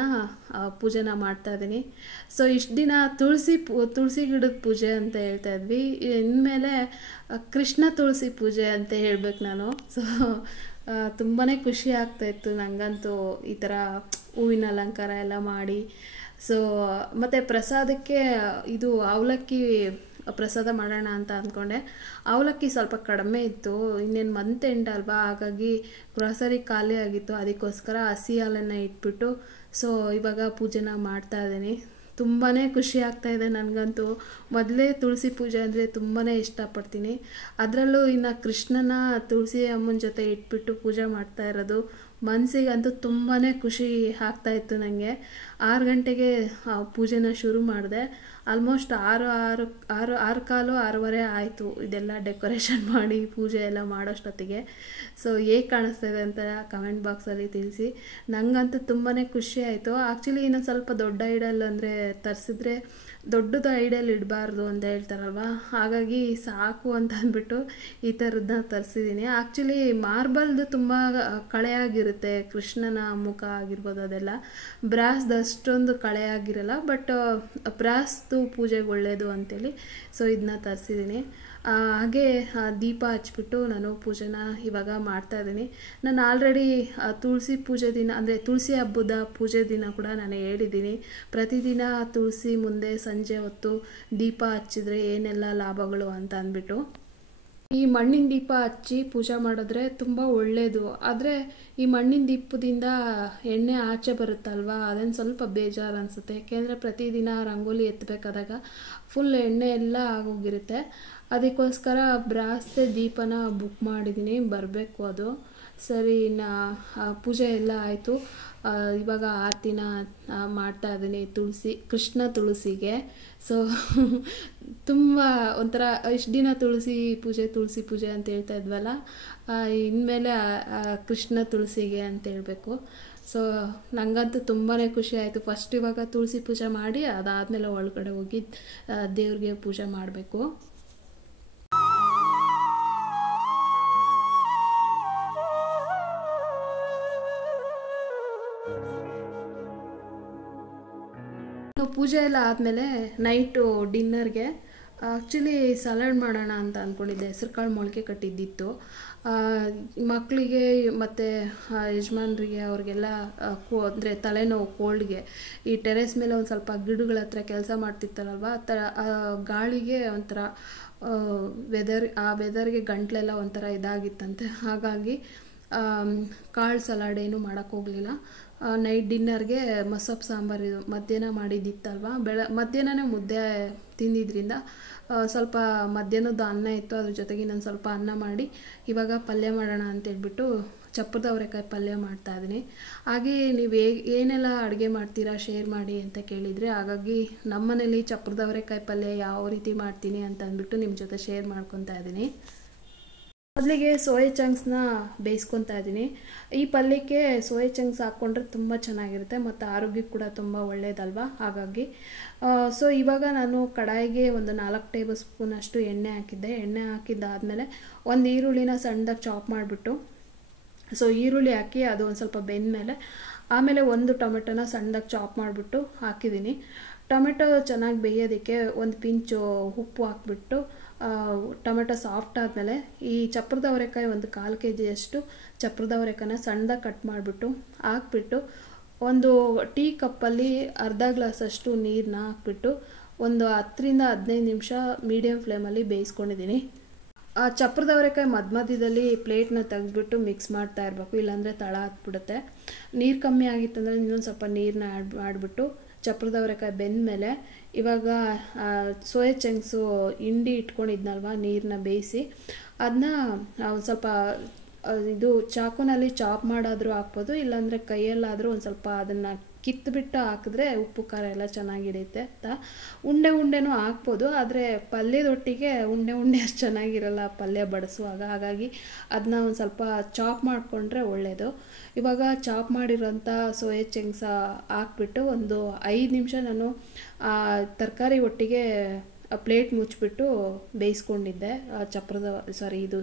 ಪೂಜೆನ ಮಾಡ್ತಾಯಿದ್ದೀನಿ. ಸೊ ಇಷ್ಟು ದಿನ ತುಳಸಿ ಗಿಡದ ಪೂಜೆ ಅಂತ ಹೇಳ್ತಾ ಇದ್ವಿ, ಇನ್ಮೇಲೆ ಕೃಷ್ಣ ತುಳಸಿ ಪೂಜೆ ಅಂತ ಹೇಳ್ಬೇಕು ನಾನು. ಸೊ ತುಂಬಾ ಖುಷಿ ಆಗ್ತಾಯಿತ್ತು ನನಗಂತೂ ಈ ಥರ ಹೂವಿನ ಅಲಂಕಾರ ಎಲ್ಲ ಮಾಡಿ. ಸೊ ಮತ್ತು ಪ್ರಸಾದಕ್ಕೆ ಇದು ಅವಲಕ್ಕಿ ಪ್ರಸಾದ ಮಾಡೋಣ ಅಂತ ಅಂದ್ಕೊಂಡೆ. ಅವಲಕ್ಕಿ ಸ್ವಲ್ಪ ಕಡಿಮೆ ಇತ್ತು, ಇನ್ನೇನು ಮಂತ್ ಎಂಡ್ ಅಲ್ವಾ, ಹಾಗಾಗಿ ಗ್ರಾಸರಿ ಖಾಲಿ ಆಗಿತ್ತು. ಅದಕ್ಕೋಸ್ಕರ ಹಸಿ ಹಾಲನ್ನು ಇಟ್ಬಿಟ್ಟು ಸೊ ಇವಾಗ ಪೂಜೆನ ಮಾಡ್ತಾ ಇದ್ದೀನಿ. ತುಂಬಾ ಖುಷಿ ಆಗ್ತಾಯಿದೆ ನನಗಂತೂ. ಮೊದಲೇ ತುಳಸಿ ಪೂಜೆ ಅಂದರೆ ತುಂಬಾ ಇಷ್ಟಪಡ್ತೀನಿ, ಅದರಲ್ಲೂ ಇನ್ನು ಕೃಷ್ಣನ ತುಳಸಿ ಅಮ್ಮನ ಜೊತೆ ಇಟ್ಬಿಟ್ಟು ಪೂಜೆ ಮಾಡ್ತಾ ಇರೋದು ಮನಸ್ಸಿಗಂತೂ ತುಂಬಾ ಖುಷಿ ಆಗ್ತಾಯಿತ್ತು ನನಗೆ. 6 ಗಂಟೆಗೆ ಪೂಜೆನ ಶುರು ಮಾಡಿದೆ. ಆಲ್ಮೋಸ್ಟ್ 6:15 ಆಯಿತು ಇದೆಲ್ಲ ಡೆಕೋರೇಷನ್ ಮಾಡಿ ಪೂಜೆ ಎಲ್ಲ ಮಾಡೋಷ್ಟೊತ್ತಿಗೆ. ಸೊ ಹೇಗೆ ಕಾಣಿಸ್ತಾ ಇದೆ ಅಂತ ಕಮೆಂಟ್ ಬಾಕ್ಸಲ್ಲಿ ತಿಳಿಸಿ. ನನಗಂತೂ ತುಂಬಾ ಖುಷಿ ಆಯಿತು. ಆ್ಯಕ್ಚುಲಿ ಇನ್ನೊಂದು ಸ್ವಲ್ಪ ದೊಡ್ಡ ಐಡಲ್ ಅಂದರೆ ತರಿಸಿದ್ರೆ ದೊಡ್ಡದು ಐಡಲ್ ಇಡಬಾರ್ದು ಅಂತ ಹೇಳ್ತಾರಲ್ವ, ಹಾಗಾಗಿ ಸಾಕು ಅಂತ ಅಂದ್ಬಿಟ್ಟು ಈ ಥರದನ್ನ ತರಿಸಿದ್ದೀನಿ. ಆ್ಯಕ್ಚುಲಿ ಮಾರ್ಬಲ್ದು ತುಂಬ ಕಳೆಯಾಗಿರುತ್ತೆ, ಕೃಷ್ಣನ ಮುಖ ಆಗಿರ್ಬೋದು ಅದೆಲ್ಲ. ಬ್ರಾಸ್ದು ಅಷ್ಟೊಂದು ಕಳೆಯಾಗಿರಲ್ಲ, ಬಟ್ ಬ್ರಾಸ್ದು ಪೂಜೆಗೆ ಒಳ್ಳೆಯದು ಅಂತೇಳಿ ಸೊ ಇದನ್ನ ತರಿಸಿದ್ದೀನಿ. ಹಾಗೆ ದೀಪ ಹಚ್ಬಿಟ್ಟು ನಾನು ಪೂಜೆನ ಇವಾಗ ಮಾಡ್ತಾಯಿದ್ದೀನಿ. ನಾನು ಆಲ್ರೆಡಿ ತುಳಸಿ ಪೂಜೆ ದಿನ ಅಂದರೆ ತುಳಸಿ ಹಬ್ಬದ ಪೂಜೆ ದಿನ ಕೂಡ ನಾನು ಹೇಳಿದ್ದೀನಿ, ಪ್ರತಿದಿನ ತುಳಸಿ ಮುಂದೆ ಸಂಜೆ ಹೊತ್ತು ದೀಪ ಹಚ್ಚಿದ್ರೆ ಏನೆಲ್ಲ ಲಾಭಗಳು ಅಂತ ಅಂದ್ಬಿಟ್ಟು. ಈ ಮಣ್ಣಿನ ದೀಪ ಹಚ್ಚಿ ಪೂಜೆ ಮಾಡಿದ್ರೆ ತುಂಬ ಒಳ್ಳೆಯದು. ಆದರೆ ಈ ಮಣ್ಣಿನ ದೀಪದಿಂದ ಎಣ್ಣೆ ಆಚೆ ಬರುತ್ತಲ್ವ, ಅದನ್ನು ಸ್ವಲ್ಪ ಬೇಜಾರು ಅನಿಸುತ್ತೆ. ಯಾಕೆಂದರೆ ಪ್ರತಿದಿನ ರಂಗೋಲಿ ಎತ್ತಬೇಕಾದಾಗ ಫುಲ್ ಎಣ್ಣೆ ಎಲ್ಲ ಆಗೋಗಿರುತ್ತೆ. ಅದಕ್ಕೋಸ್ಕರ ಬ್ರಾಸ್ದೆ ದೀಪನ ಬುಕ್ ಮಾಡಿದ್ದೀನಿ, ಬರಬೇಕು ಅದು. ಸರಿ, ಇನ್ನು ಪೂಜೆ ಎಲ್ಲ ಆಯಿತು. ಇವಾಗ ಆರತಿನ ಮಾಡ್ತಾ ಇದ್ದೀನಿ ಕೃಷ್ಣ ತುಳಸಿಗೆ. ಸೊ ತುಂಬ ಒಂಥರ ಇಷ್ಟು ದಿನ ತುಳಸಿ ಪೂಜೆ ಅಂತ ಹೇಳ್ತಾ ಇದ್ವಲ್ಲ, ಇನ್ಮೇಲೆ ಕೃಷ್ಣ ತುಳಸಿಗೆ ಅಂತ ಹೇಳಬೇಕು. ಸೊ ನನಗಂತೂ ತುಂಬಾ ಖುಷಿ ಆಯಿತು. ಫಸ್ಟ್ ಇವಾಗ ತುಳಸಿ ಪೂಜೆ ಮಾಡಿ ಅದಾದಮೇಲೆ ಒಳಗಡೆ ಹೋಗಿ ದೇವ್ರಿಗೆ ಪೂಜೆ ಮಾಡಬೇಕು. ಪೂಜೆ ಎಲ್ಲ ಆದಮೇಲೆ ನೈಟು ಡಿನ್ನರ್ಗೆ ಆ್ಯಕ್ಚುಲಿ ಸಲಾಡ್ ಮಾಡೋಣ ಅಂತ ಅಂದ್ಕೊಂಡಿದ್ದೆ. ಹೆಸರುಕಾಳು ಮೊಳಕೆ ಕಟ್ಟಿದ್ದಿತ್ತು. ಮಕ್ಕಳಿಗೆ ಮತ್ತು ಯಜಮಾನ್ರಿಗೆ ಅವ್ರಿಗೆಲ್ಲ ಅಂದರೆ ತಲೆನೋವು ಕೋಲ್ಡ್ಗೆ ಈ ಟೆರೆಸ್ ಮೇಲೆ ಒಂದು ಸ್ವಲ್ಪ ಗಿಡಗಳ ಹತ್ರ ಕೆಲಸ ಮಾಡ್ತಿರ್ತಾರಲ್ವ, ಗಾಳಿಗೆ ಒಂಥರ ವೆದರ್ಗೆ ಗಂಟ್ಲೆಲ್ಲ ಒಂಥರ ಇದಾಗಿತ್ತಂತೆ. ಹಾಗಾಗಿ ಕಾಳು ಸಲಾಡ್ ಏನು ಮಾಡೋಕ್ಕೋಗಲಿಲ್ಲ. ನೈಟ್ ಡಿನ್ನರ್ಗೆ ಮಸೊಪ್ಪು ಸಾಂಬಾರು ಮಧ್ಯಾಹ್ನ ಮಾಡಿದ್ದಿತ್ತಲ್ವ, ಮಧ್ಯಾಹ್ನನೇ ಮುದ್ದೆ ತಿಂದಿದ್ದರಿಂದ ಸ್ವಲ್ಪ ಮಧ್ಯಾಹ್ನದ ಅನ್ನ ಇತ್ತು, ಅದ್ರ ಜೊತೆಗೆ ನಾನು ಸ್ವಲ್ಪ ಅನ್ನ ಮಾಡಿ ಇವಾಗ ಪಲ್ಯ ಮಾಡೋಣ ಅಂತೇಳ್ಬಿಟ್ಟು ಚಪ್ಪರದ ಅವರೆಕಾಯಿ ಪಲ್ಯ ಮಾಡ್ತಾಯಿದ್ದೀನಿ. ಹಾಗೆ ನೀವು ಏನೆಲ್ಲ ಅಡುಗೆ ಮಾಡ್ತೀರಾ ಶೇರ್ ಮಾಡಿ ಅಂತ ಕೇಳಿದರೆ, ಹಾಗಾಗಿ ನಮ್ಮನೇಲಿ ಚಪ್ಪರದ ಅವರೆಕಾಯಿ ಪಲ್ಯ ಯಾವ ರೀತಿ ಮಾಡ್ತೀನಿ ಅಂತ ಅಂದ್ಬಿಟ್ಟು ನಿಮ್ಮ ಜೊತೆ ಶೇರ್ ಮಾಡ್ಕೊತಾ ಇದ್ದೀನಿ. ಮೊದಲಿಗೆ ಸೋಯಾ ಚಂಕ್ಸ್ನ ಬೇಯಿಸ್ಕೊತಾ ಇದ್ದೀನಿ. ಈ ಪಲ್ಯಕ್ಕೆ ಸೋಯಾ ಚಂಕ್ಸ್ ಹಾಕ್ಕೊಂಡ್ರೆ ತುಂಬ ಚೆನ್ನಾಗಿರುತ್ತೆ ಮತ್ತು ಆರೋಗ್ಯಕ್ಕೆ ಕೂಡ ತುಂಬ ಒಳ್ಳೆಯದಲ್ವ, ಹಾಗಾಗಿ ಸೊ ಇವಾಗ ನಾನು ಕಡಾಯಿಗೆ ಒಂದು 4 ಟೇಬಲ್ ಸ್ಪೂನ್ ಅಷ್ಟು ಎಣ್ಣೆ ಹಾಕಿದ್ದೆ. ಎಣ್ಣೆ ಹಾಕಿದ್ದಾದಮೇಲೆ ಒಂದು ಈರುಳ್ಳಿನ ಸಣ್ಣದಾಗಿ ಚಾಪ್ ಮಾಡಿಬಿಟ್ಟು ಸೊ ಈರುಳ್ಳಿ ಹಾಕಿ ಅದು ಒಂದು ಸ್ವಲ್ಪ ಬೆಂದಮೇಲೆ ಆಮೇಲೆ ಒಂದು ಟೊಮೆಟೊನ ಸಣ್ಣದಾಗಿ ಚಾಪ್ ಮಾಡಿಬಿಟ್ಟು ಹಾಕಿದ್ದೀನಿ. ಟೊಮೆಟೊ ಚೆನ್ನಾಗಿ ಬೇಯೋದಕ್ಕೆ ಒಂದು ಪಿಂಚು ಉಪ್ಪು ಹಾಕ್ಬಿಟ್ಟು ಟೊಮೆಟೊ ಸಾಫ್ಟ್ ಆದಮೇಲೆ ಈ ಚಪ್ರದ ಅವರೆಕಾಯಿ ಒಂದು 1/4 kg ಚಪ್ರದ ಅವರೆಕಾಯಿನ ಸಣ್ಣದಾಗಿ ಕಟ್ ಮಾಡಿಬಿಟ್ಟು ಹಾಕ್ಬಿಟ್ಟು ಒಂದು ಟೀ ಕಪ್ಪಲ್ಲಿ ಅರ್ಧ ಗ್ಲಾಸಷ್ಟು ನೀರನ್ನ ಹಾಕ್ಬಿಟ್ಟು ಒಂದು 10 ರಿಂದ 15 ನಿಮಿಷ ಮೀಡಿಯಮ್ ಫ್ಲೇಮಲ್ಲಿ ಬೇಯಿಸ್ಕೊಂಡಿದ್ದೀನಿ. ಆ ಚಪ್ರದ ಅವರೆಕಾಯಿ ಮಧ್ಯದಲ್ಲಿ ಪ್ಲೇಟ್ನ ತೆಗೆದ್ಬಿಟ್ಟು ಮಿಕ್ಸ್ ಮಾಡ್ತಾ ಇರಬೇಕು, ಇಲ್ಲಾಂದರೆ ತಳ ಹತ್ಬಿಡುತ್ತೆ. ನೀರು ಕಮ್ಮಿ ಆಗಿತ್ತಂದರೆ ಇನ್ನೊಂದು ಸ್ವಲ್ಪ ನೀರನ್ನ ಆ್ಯಡ್ ಮಾಡಿಬಿಟ್ಟು ಚಪ್ರದ ಅವರೆಕಾಯಿ ಬೆಂದಮೇಲೆ ಇವಾಗ ಸೋಯಾ ಚಂಕ್ಸು ಹಿಂಡಿ ಇಟ್ಕೊಂಡಿದ್ನಲ್ವ ನೀರನ್ನ ಬೇಯಿಸಿ ಅದನ್ನ ಒಂದು ಸ್ವಲ್ಪ ಇದು ಚಾಕುನಲ್ಲಿ ಚಾಪ್ ಮಾಡಾದರೂ ಹಾಕ್ಬೋದು, ಇಲ್ಲಾಂದರೆ ಕೈಯಲ್ಲಾದರೂ ಒಂದು ಸ್ವಲ್ಪ ಅದನ್ನು ಕಿತ್ತುಬಿಟ್ಟು ಹಾಕಿದ್ರೆ ಉಪ್ಪು ಖಾರ ಎಲ್ಲ ಚೆನ್ನಾಗಿ ಹಿಡಿಯುತ್ತೆ ಅಂತ. ಉಂಡೆನೂ ಹಾಕ್ಬೋದು, ಆದರೆ ಪಲ್ಯದೊಟ್ಟಿಗೆ ಉಂಡೆ ಅಷ್ಟು ಚೆನ್ನಾಗಿರಲ್ಲ ಪಲ್ಯ ಬಡಿಸುವಾಗ, ಹಾಗಾಗಿ ಅದನ್ನ ಒಂದು ಸ್ವಲ್ಪ ಚಾಪ್ ಮಾಡಿಕೊಂಡ್ರೆ ಒಳ್ಳೆಯದು. ಇವಾಗ ಚಾಪ್ ಮಾಡಿರೋಂಥ ಸೋಯಾ ಚಂಕ್ಸ ಹಾಕ್ಬಿಟ್ಟು ಒಂದು 5 ನಿಮಿಷ ನಾನು ತರಕಾರಿ ಒಟ್ಟಿಗೆ ಪ್ಲೇಟ್ ಮುಚ್ಚಿಬಿಟ್ಟು ಬೇಯಿಸ್ಕೊಂಡಿದ್ದೆ ಇದು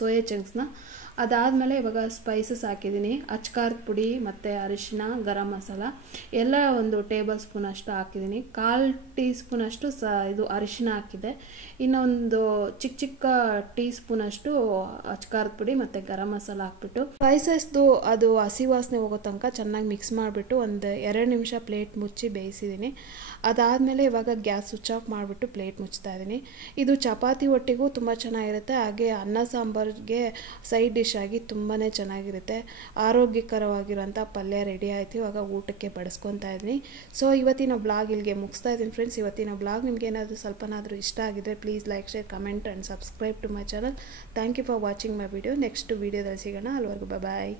ಸೋಯಾ ಚಂಕ್ಸ್ನ. ಅದಾದಮೇಲೆ ಇವಾಗ ಸ್ಪೈಸಸ್ ಹಾಕಿದ್ದೀನಿ. ಅಚ್ಕಾರದ ಪುಡಿ ಮತ್ತು ಅರಿಶಿನ, ಗರಂ ಮಸಾಲ ಎಲ್ಲ ಒಂದು ಟೇಬಲ್ ಸ್ಪೂನ್ ಅಷ್ಟು ಹಾಕಿದ್ದೀನಿ. 1/4 ಟೀ ಸ್ಪೂನ್ ಅಷ್ಟು ಇದು ಅರಿಶಿನ ಹಾಕಿದೆ. ಇನ್ನೊಂದು ಚಿಕ್ಕ ಟೀ ಸ್ಪೂನ್ ಅಷ್ಟು ಅಚ್ಕಾರದ ಪುಡಿ ಮತ್ತು ಗರಂ ಮಸಾಲ ಹಾಕ್ಬಿಟ್ಟು ಸ್ಪೈಸಸ್ದು ಅದು ಹಸಿ ವಾಸನೆ ಹೋಗೋ ತನಕ ಚೆನ್ನಾಗಿ ಮಿಕ್ಸ್ ಮಾಡಿಬಿಟ್ಟು ಒಂದು 2 ನಿಮಿಷ ಪ್ಲೇಟ್ ಮುಚ್ಚಿ ಬೇಯಿಸಿದ್ದೀನಿ. ಅದಾದಮೇಲೆ ಇವಾಗ ಗ್ಯಾಸ್ ಸ್ವಿಚ್ ಆಫ್ ಮಾಡಿಬಿಟ್ಟು ಪ್ಲೇಟ್ ಮುಚ್ತಾ ಇದ್ದೀನಿ. ಇದು ಚಪಾತಿ ಒಟ್ಟಿಗೂ ತುಂಬ ಚೆನ್ನಾಗಿರುತ್ತೆ, ಹಾಗೆ ಅನ್ನ ಸಾಂಬಾರಿಗೆ ಸೈಡ್ ಡಿಶ್ ಆಗಿ ತುಂಬಾ ಚೆನ್ನಾಗಿರುತ್ತೆ. ಆರೋಗ್ಯಕರವಾಗಿರೋಂಥ ಪಲ್ಯ ರೆಡಿ ಆಯಿತು. ಇವಾಗ ಊಟಕ್ಕೆ ಬಡಿಸ್ಕೊತಾ ಇದ್ದೀನಿ. ಸೊ ಇವತ್ತಿನ ಬ್ಲಾಗ್ ಇಲ್ಲಿಗೆ ಮುಗಿಸ್ತಾ ಇದ್ದೀನಿ ಫ್ರೆಂಡ್ಸ್. ಇವತ್ತಿನ ಬ್ಲಾಗ್ ನಿಮ್ಗೆ ಏನಾದರೂ ಸ್ವಲ್ಪನಾದರೂ ಇಷ್ಟ ಆಗಿದ್ರೆ please like, share, comment and subscribe to my channel. Thank you for watching my video. Next ವೀಡಿಯೋದಲ್ಲಿ ಸಿಗೋಣ. ಅಲ್ಲಿವರೆಗೂ ಬಾಯ್.